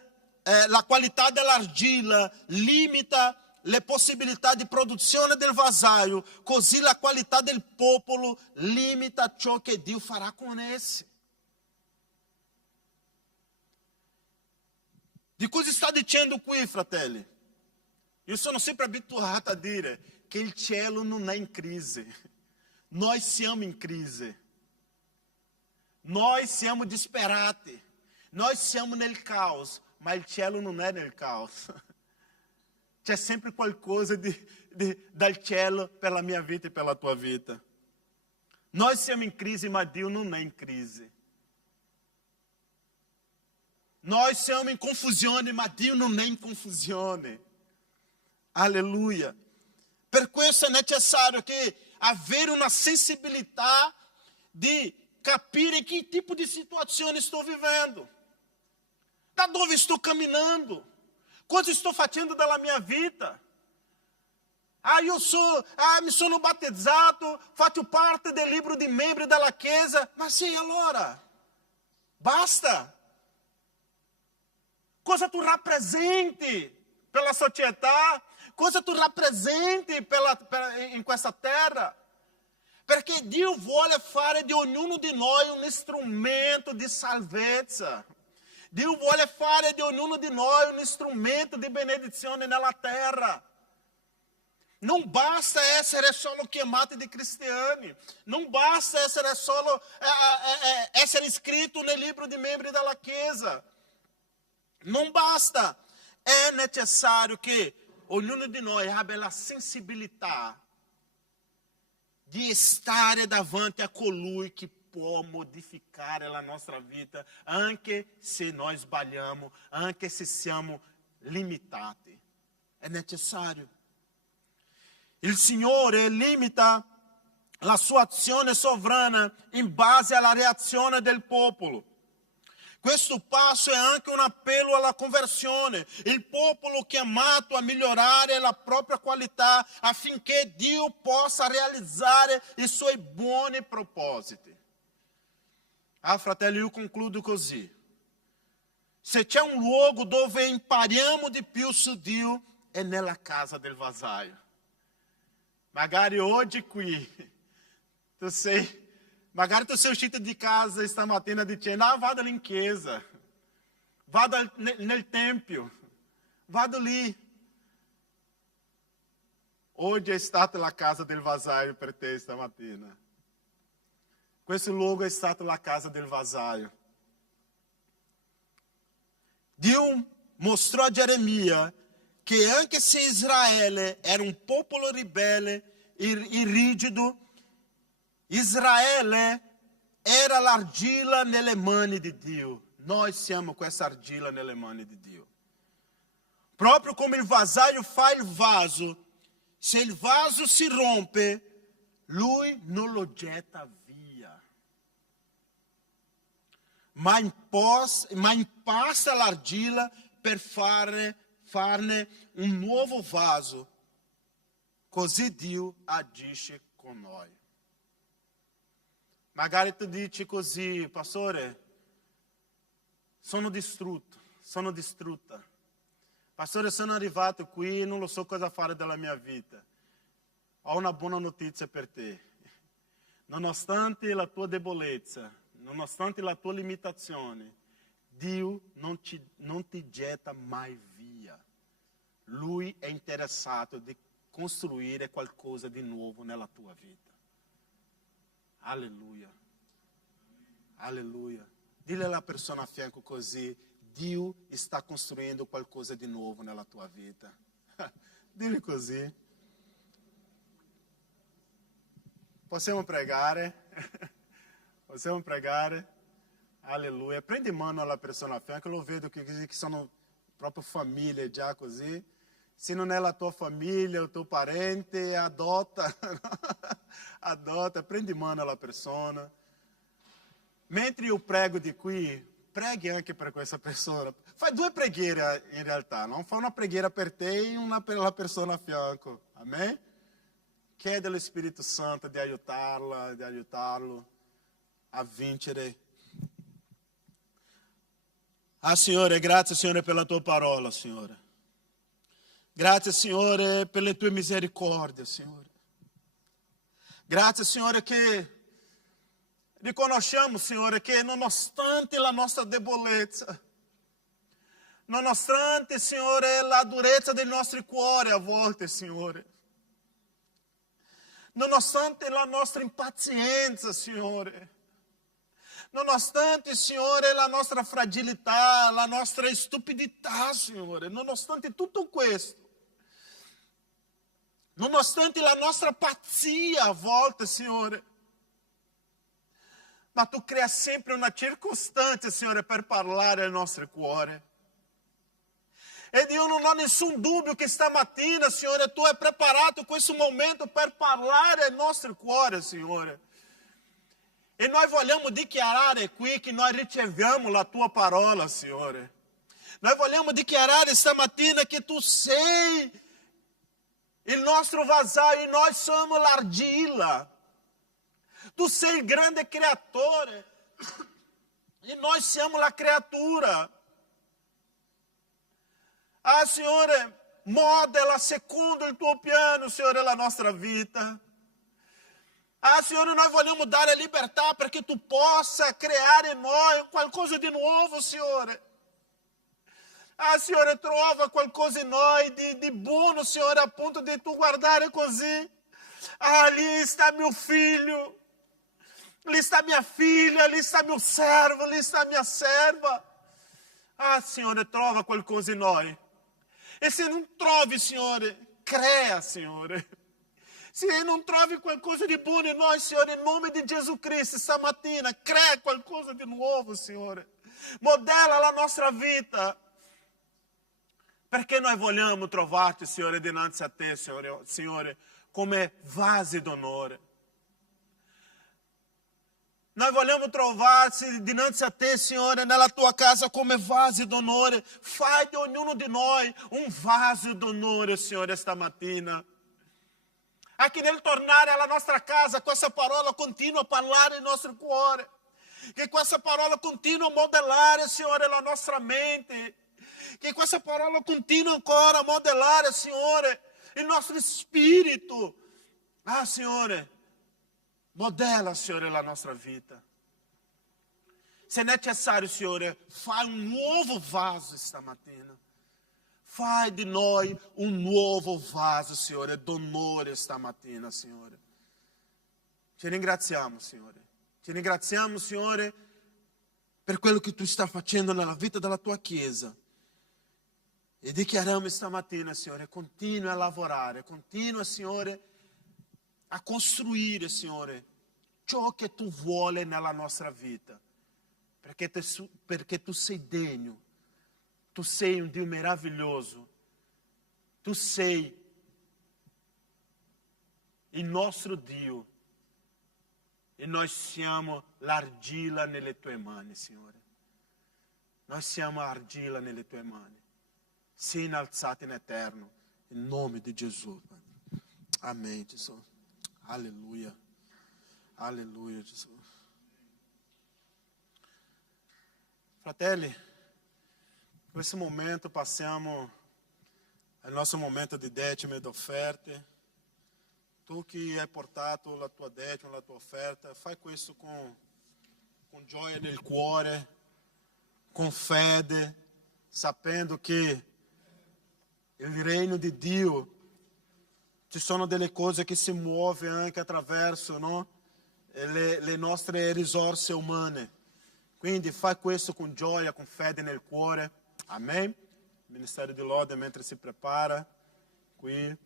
la qualità dell'argilla limita le possibilità di produzione del vasaio, così la qualità del popolo limita ciò che Dio farà con essi. Di cosa sta dicendo qui, fratelli? Io sono sempre abituato a dire che il cielo non è in crisi. Noi siamo in crisi. Noi siamo disperati. Noi siamo nel caos, ma il cielo non è nel caos. C'è sempre qualcosa dal cielo per la mia vita e per la tua vita. Noi siamo in crisi, ma Dio non è in crisi. Noi siamo in confusione, ma Dio non è in confusione. Alleluia. Per questo è necessario avere una sensibilità di capire che tipo di situazione sto vivendo. Da dove sto camminando. Cosa sto facendo della mia vita? Mi sono battezzato, faccio parte del libro di membri della Chiesa. Ma sì, allora, basta. Cosa tu rappresenti per la società? Cosa tu rappresenti in questa terra? Perché Dio vuole fare di ognuno di noi un strumento di salvezza. Dio vuole fare di ognuno di noi un strumento di benedizione nella terra. Não basta essere solo chiamati di cristiani. Non basta essere solo essere iscrito nel libro di membri della Chiesa. Non basta. È necessario che ognuno di noi abbia la sensibilità di stare davanti a colui che può modificare la nostra vita, anche se noi sbagliamo, anche se siamo limitati. È necessario. Il Signore limita la sua azione sovrana in base alla reazione del popolo. Questo passo è anche un appello alla conversione. Il popolo chiamato a migliorare la propria qualità affinché Dio possa realizzare i suoi buoni propositi. Fratelli, io concludo così. Se c'è un luogo dove impariamo di più su Dio, è nella casa del vasaio. Magari oggi qui, magari tu sei uscito di casa stamattina dicendo, vado in chiesa, vado nel tempio, vado lì. Oggi è stata la casa del vasaio per te stamattina. Questo luogo è stata la casa del vasaio. Dio mostrò a Geremia che anche se Israele era un popolo ribelle e rigido, Israele era l'argilla nelle mani di Dio. Noi siamo questa argilla nelle mani di Dio. Proprio come il vasaio fa il vaso, se il vaso si rompe, lui non lo getta via, ma impasta l'argilla per farne un nuovo vaso. Così Dio agisce con noi. Magari tu dici così, pastore, sono distrutta. Pastore, sono arrivato qui e non lo so cosa fare della mia vita. Ho una buona notizia per te. Nonostante la tua debolezza, nonostante la tua limitazione, Dio non ti getta mai via. Lui è interessato di costruire qualcosa di nuovo nella tua vita. Alleluia. Alleluia. Dile alla persona a fianco così, Dio sta costruendo qualcosa di nuovo nella tua vita. Dile così. Possiamo pregare? Possiamo pregare? Alleluia. Prendi mano alla persona a fianco, lo vedo che sono proprio famiglie già così. Se non è la tua famiglia, il tuo parente, adotta. Adotta, prendi mano alla persona. Mentre io prego di qui, preghi anche per questa persona. Fai 2 preghiere in realtà, no? Fai una preghiera per te e una per la persona a fianco. Amen? Chiede allo Spirito Santo di aiutarlo a vincere. Signore, grazie Signore per la tua parola, Signore. Grazie Signore per le tue misericordie, Signore. Grazie Signore che riconosciamo, Signore, che nonostante la nostra debolezza, nonostante, Signore, la durezza dei nostri cuori a volte, Signore, nonostante la nostra impazienza, Signore, nonostante, Signore, la nostra fragilità, la nostra stupidità, Signore, nonostante tutto questo, nonostante la nostra pazzia a volte, Signore, ma tu crea sempre una circostanza, Signore, per parlare al nostro cuore. Ed io non ho nessun dubbio che stamattina, Signore, tu hai preparato questo momento per parlare al nostro cuore, Signore. E noi vogliamo dichiarare qui che noi riceviamo la tua parola, Signore. Noi vogliamo dichiarare stamattina che tu sei il nostro vasaio e noi siamo l'argilla. Tu sei il grande creatore e noi siamo la creatura. Signore, modela secondo il tuo piano, Signore, la nostra vita. Signore, noi vogliamo dare libertà perché tu possa creare in noi qualcosa di nuovo, Signore. Ah, Signore, trova qualcosa in noi di buono, Signore, a ponto di tu guardare così. Ah, lì sta mio figlio, lì sta mia figlia, lì sta mio servo, lì sta mia serva. Ah, Signore, trova qualcosa in noi. E se non trovi, Signore, crea, Signore. Se non trovi qualcosa di buono in noi, Signore, in nome di Gesù Cristo, stamattina, crea qualcosa di nuovo, Signore. Modela la nostra vita. Perché noi vogliamo trovarti, Signore, dinanzi a te, Signore, come vasi d'onore. Noi vogliamo trovarci dinanzi a te, Signore, nella tua casa come vasi d'onore. Fai di ognuno di noi un vaso d'onore, Signore, stamattina. Anche nel tornare alla nostra casa, questa parola continua a parlare nel nostro cuore. Che questa parola continua a modellare, Signore, la nostra mente. Che questa parola continua ancora a modellare, Signore, il nostro spirito. Ah, Signore, modella, Signore, la nostra vita. Se necessário, Signore, fai un nuovo vaso stamattina. Fai di noi un nuovo vaso, Signore, d'onore stamattina, Signore. Ti ringraziamo, Signore. Ti ringraziamo, Signore, per quello che tu stai facendo nella vita della tua Chiesa. E dichiariamo stamattina, Signore, continua a lavorare, continua, Signore, a costruire, Signore, ciò che tu vuole nella nostra vita. Perché tu sei degno, tu sei un Dio meraviglioso, tu sei il nostro Dio e noi siamo l'argilla nelle tue mani, Signore. Noi siamo l'argilla nelle tue mani. Sii innalzato in eterno, in nome di Gesù. Amém, Gesù. Alleluia. Alleluia, Gesù. Fratelli, in questo momento passiamo al nostro momento di decime ed offerte. Tu che hai portato la tua decima, la tua offerta, fai questo con gioia nel cuore, con fede, sapendo che il regno di Dio ci sono delle cose che si muovono anche attraverso, no? le nostre risorse umane. Quindi fai questo con gioia, con fede nel cuore. Amém? Il Ministero di Lode mentre si prepara qui.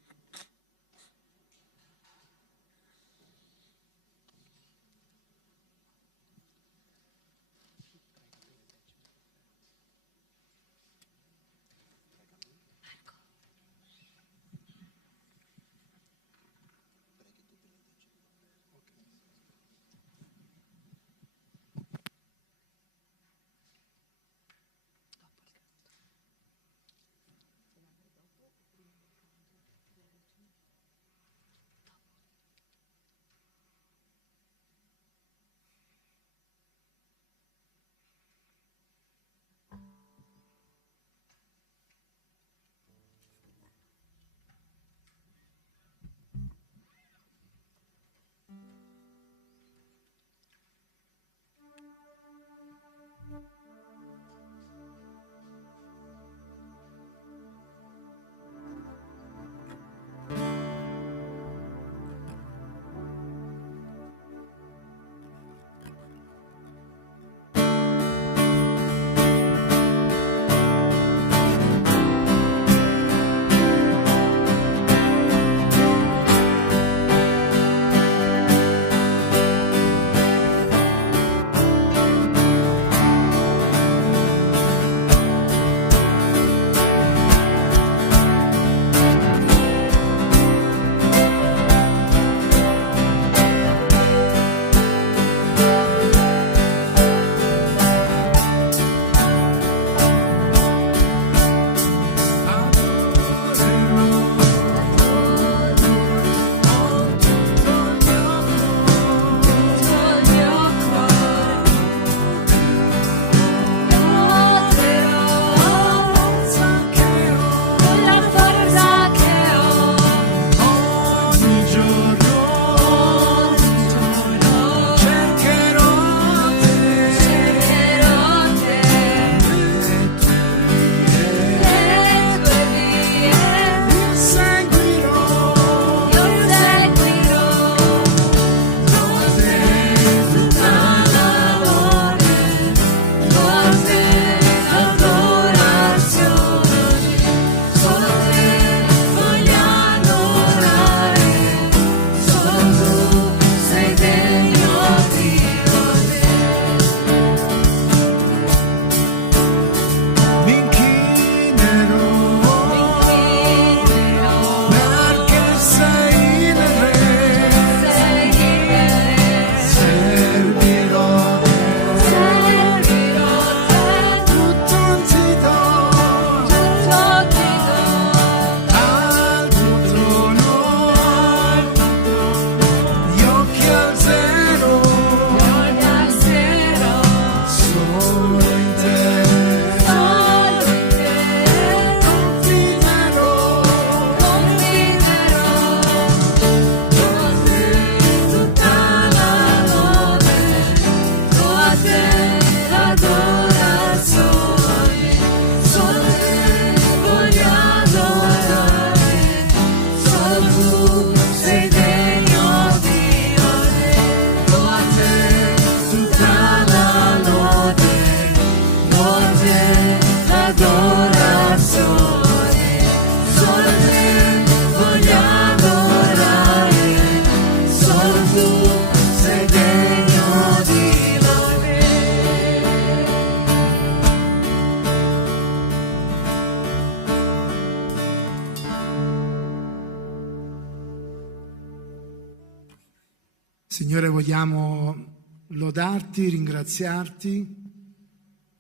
Signore, vogliamo lodarti, ringraziarti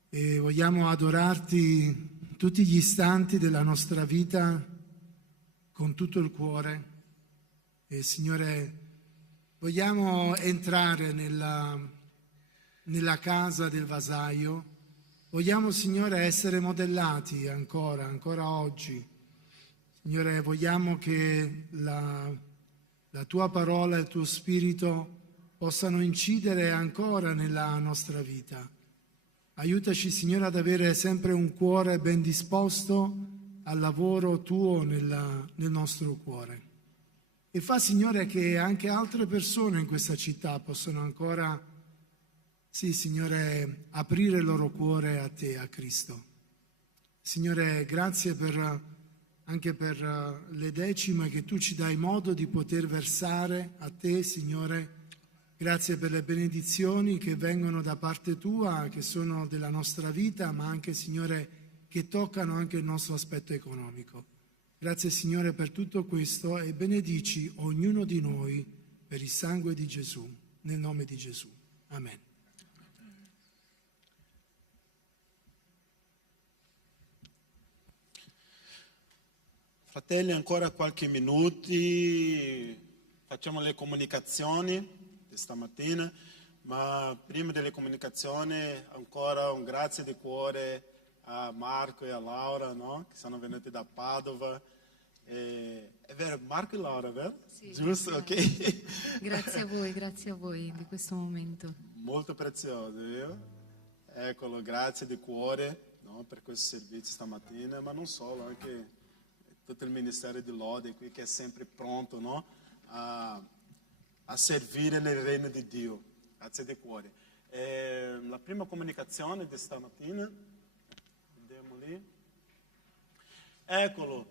e vogliamo adorarti tutti gli istanti della nostra vita con tutto il cuore. E Signore, vogliamo entrare nella casa del vasaio. Vogliamo, Signore, essere modellati ancora oggi. Signore, vogliamo che la tua parola e il tuo spirito possano incidere ancora nella nostra vita. Aiutaci, Signore, ad avere sempre un cuore ben disposto al lavoro tuo nel nostro cuore. E fa, Signore, che anche altre persone in questa città possano ancora, sì, Signore, aprire il loro cuore a te, a Cristo. Signore, grazie anche per le decime che tu ci dai modo di poter versare a te, Signore. Grazie per le benedizioni che vengono da parte tua, che sono della nostra vita, ma anche, Signore, che toccano anche il nostro aspetto economico. Grazie, Signore, per tutto questo e benedici ognuno di noi per il sangue di Gesù, nel nome di Gesù. Amen. Fratelli, ancora qualche minuto, facciamo le comunicazioni di stamattina, ma prima delle comunicazioni ancora un grazie di cuore a Marco e a Laura, no? Che sono venuti da Padova. È vero, Marco e Laura, vero? Sì, giusto, ok. Grazie a voi di questo momento. Molto prezioso, vero? Eccolo, grazie di cuore, no, per questo servizio stamattina, ma non solo, anche tutto il ministero di lode qui che è sempre pronto, no, a servire nel regno di Dio. Grazie di cuore. La prima comunicazione di stamattina, vediamo lì. Eccolo,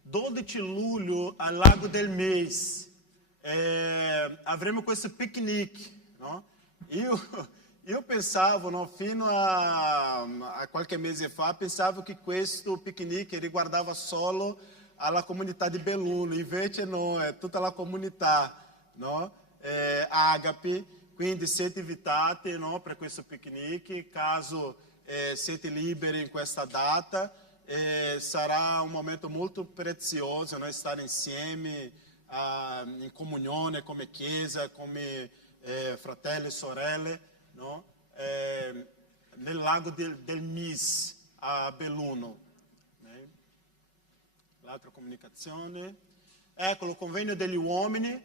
12 luglio al Lago del Mês, avremo questo picnic, no? Io pensavo, no, fino a qualche mese fa, pensavo che questo picnic riguardava solo alla comunità di Belluno, invece no, è tutta la comunità, no? Agape, quindi siete invitati, no, per questo picnic, caso siete liberi in questa data, sarà un momento molto prezioso, no, stare insieme in comunione come chiesa, come fratelli e sorelle, no? Nel lago del Mis a Belluno. L'altra comunicazione. Ecco il convegno degli uomini,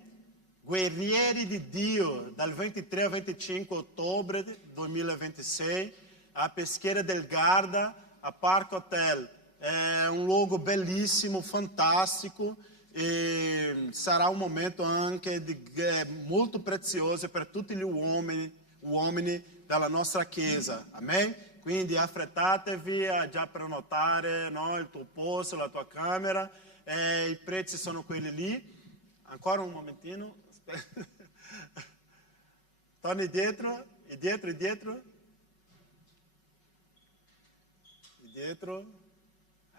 guerrieri di Dio, dal 23 al 25 ottobre 2026 a Peschiera del Garda, a Parco Hotel. È un luogo bellissimo, fantastico, e sarà un momento anche molto prezioso per tutti gli uomini della nostra chiesa. Amen? Quindi affrettatevi a già prenotare, no, il tuo posto, la tua camera. I prezzi sono quelli lì. Ancora un momentino. Torni dietro, e dietro.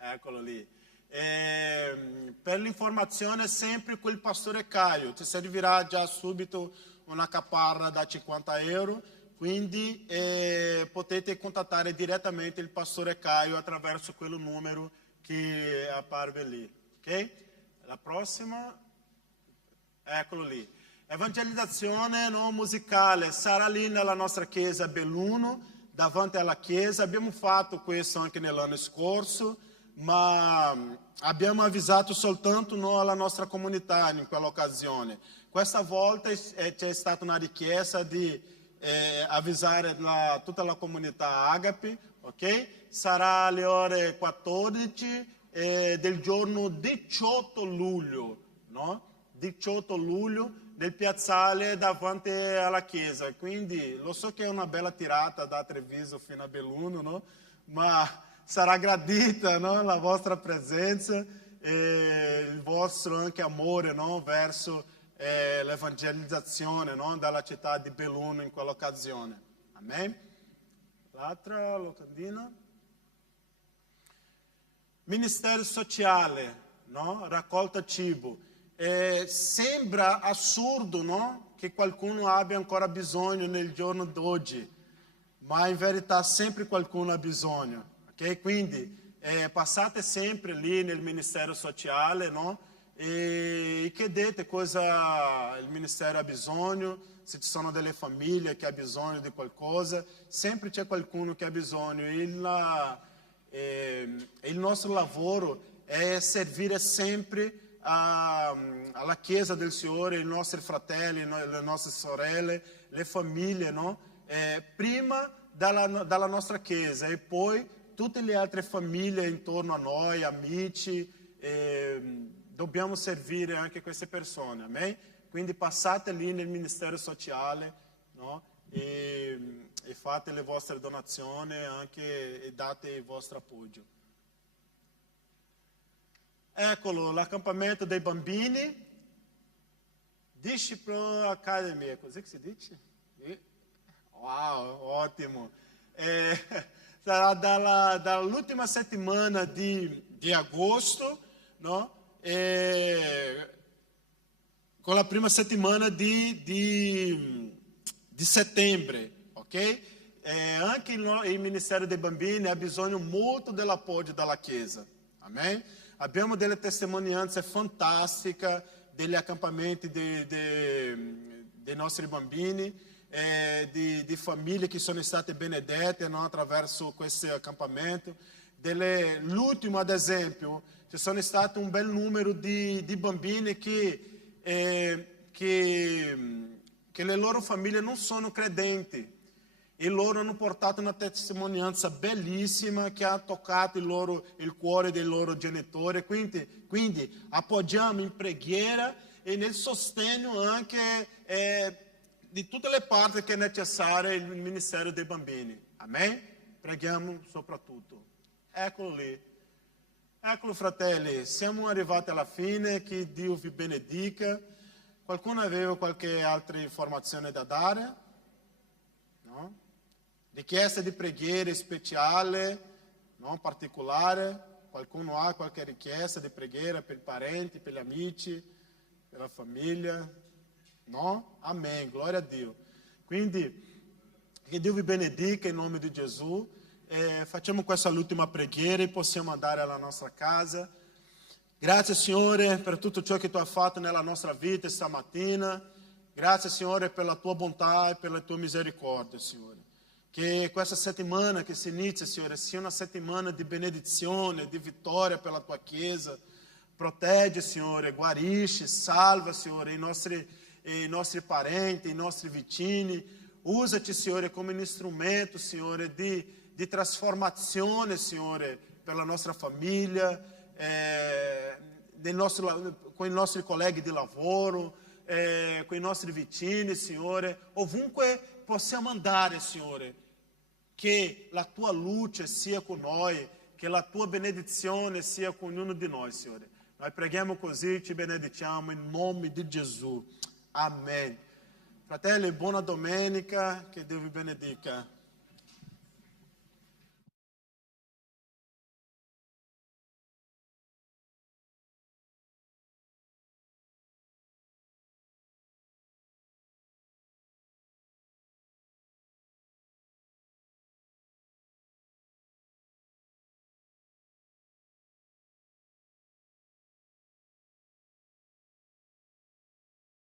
Eccolo lì. Per l'informazione sempre quel pastore Caio, ti servirà già subito una caparra da 50 euro, quindi potete contattare direttamente il pastore Caio attraverso quel numero che apparve lì, ok? La prossima, eccolo lì. Evangelizzazione non musicale, sarà lì nella nostra chiesa Belluno, davanti alla chiesa. Abbiamo fatto questo anche nell'anno scorso, ma abbiamo avvisato soltanto noi alla nostra comunità in quell'occasione. Questa volta c'è stata una richiesta di avvisare tutta la comunità Agape, ok? Sarà alle ore 14 del giorno 18 luglio, no? 18 luglio nel piazzale davanti alla chiesa. Quindi lo so che è una bella tirata da Treviso fino a Belluno, no? Ma sarà gradita, no, la vostra presenza e il vostro anche amore, no, verso l'evangelizzazione, no, dalla città di Belluno in quell'occasione. Amen. L'altra locandina. Ministero sociale, no? Raccolta cibo. Sembra assurdo, no? che qualcuno abbia ancora bisogno nel giorno d'oggi, ma in verità sempre qualcuno ha bisogno, ok? Quindi passate sempre lì nel Ministero Sociale, no? E chiedete cosa il Ministero ha bisogno, se ci sono delle famiglie che hanno bisogno di qualcosa, sempre c'è qualcuno che ha bisogno. Il nostro lavoro è servire sempre alla Chiesa del Signore, i nostri fratelli, le nostre sorelle, le famiglie, no? Prima dalla nostra Chiesa e poi tutte le altre famiglie intorno a noi, amici, dobbiamo servire anche queste persone, amen? Quindi passate lì nel Ministero Sociale, no? E fate le vostre donazioni anche, e date il vostro appoggio. Eccolo, l'accampamento dei bambini, Discipline Academy, è così che si dice? Wow, ottimo! Sarà dall'ultima settimana di agosto, no? Con la prima settimana di settembre, ok? Anche il Ministero dei Bambini ha bisogno molto dell'appoggio della Chiesa, amen? Abbiamo delle testimonianze fantastiche degli accampamenti dei nostri bambini, di famiglie che sono state benedette, no? Attraverso questo accampamento. L'ultimo, ad esempio, ci sono stati un bel numero di bambini che le loro famiglie non sono credenti e loro hanno portato una testimonianza bellissima che ha toccato il cuore dei loro genitori. Quindi appoggiamo in preghiera e nel sostegno anche di tutte le parti che è necessario il Ministero dei Bambini. Amen? Preghiamo soprattutto. Eccolo lì. Eccolo, fratelli, siamo arrivati alla fine, che Dio vi benedica. Qualcuno aveva qualche altra informazione da dare? No? Richiesta di preghiera speciale, no? Particolare? Qualcuno ha qualche richiesta di preghiera per i parenti, per gli amici, per la famiglia? No? Amen, gloria a Dio. Quindi, che Dio vi benedica in nome di Gesù. Facciamo questa ultima preghiera e possiamo andare alla nostra casa. Grazie, Signore, per tutto ciò che Tu hai fatto nella nostra vita stamattina. Grazie, Signore, per la Tua bontà e per la Tua misericordia, Signore. Che questa settimana che si inizia, Signore, sia una settimana di benedizione, di vittoria per la Tua Chiesa. Protegge, Signore, guarisce, salva, Signore, i nostri parenti, i nostri vicini. Usa-ci, Signore, come un strumento, Signore, di trasformazione, Signore, per la nostra famiglia, con i nostri colleghi di lavoro, con i nostri vicini, Signore, ovunque possiamo andare, Signore, che la Tua luce sia con noi, che la Tua benedizione sia con ognuno di noi, Signore. Noi preghiamo così, ci benediciamo in nome di Gesù. Amen. Fratelli, buona domenica, che Dio vi benedica.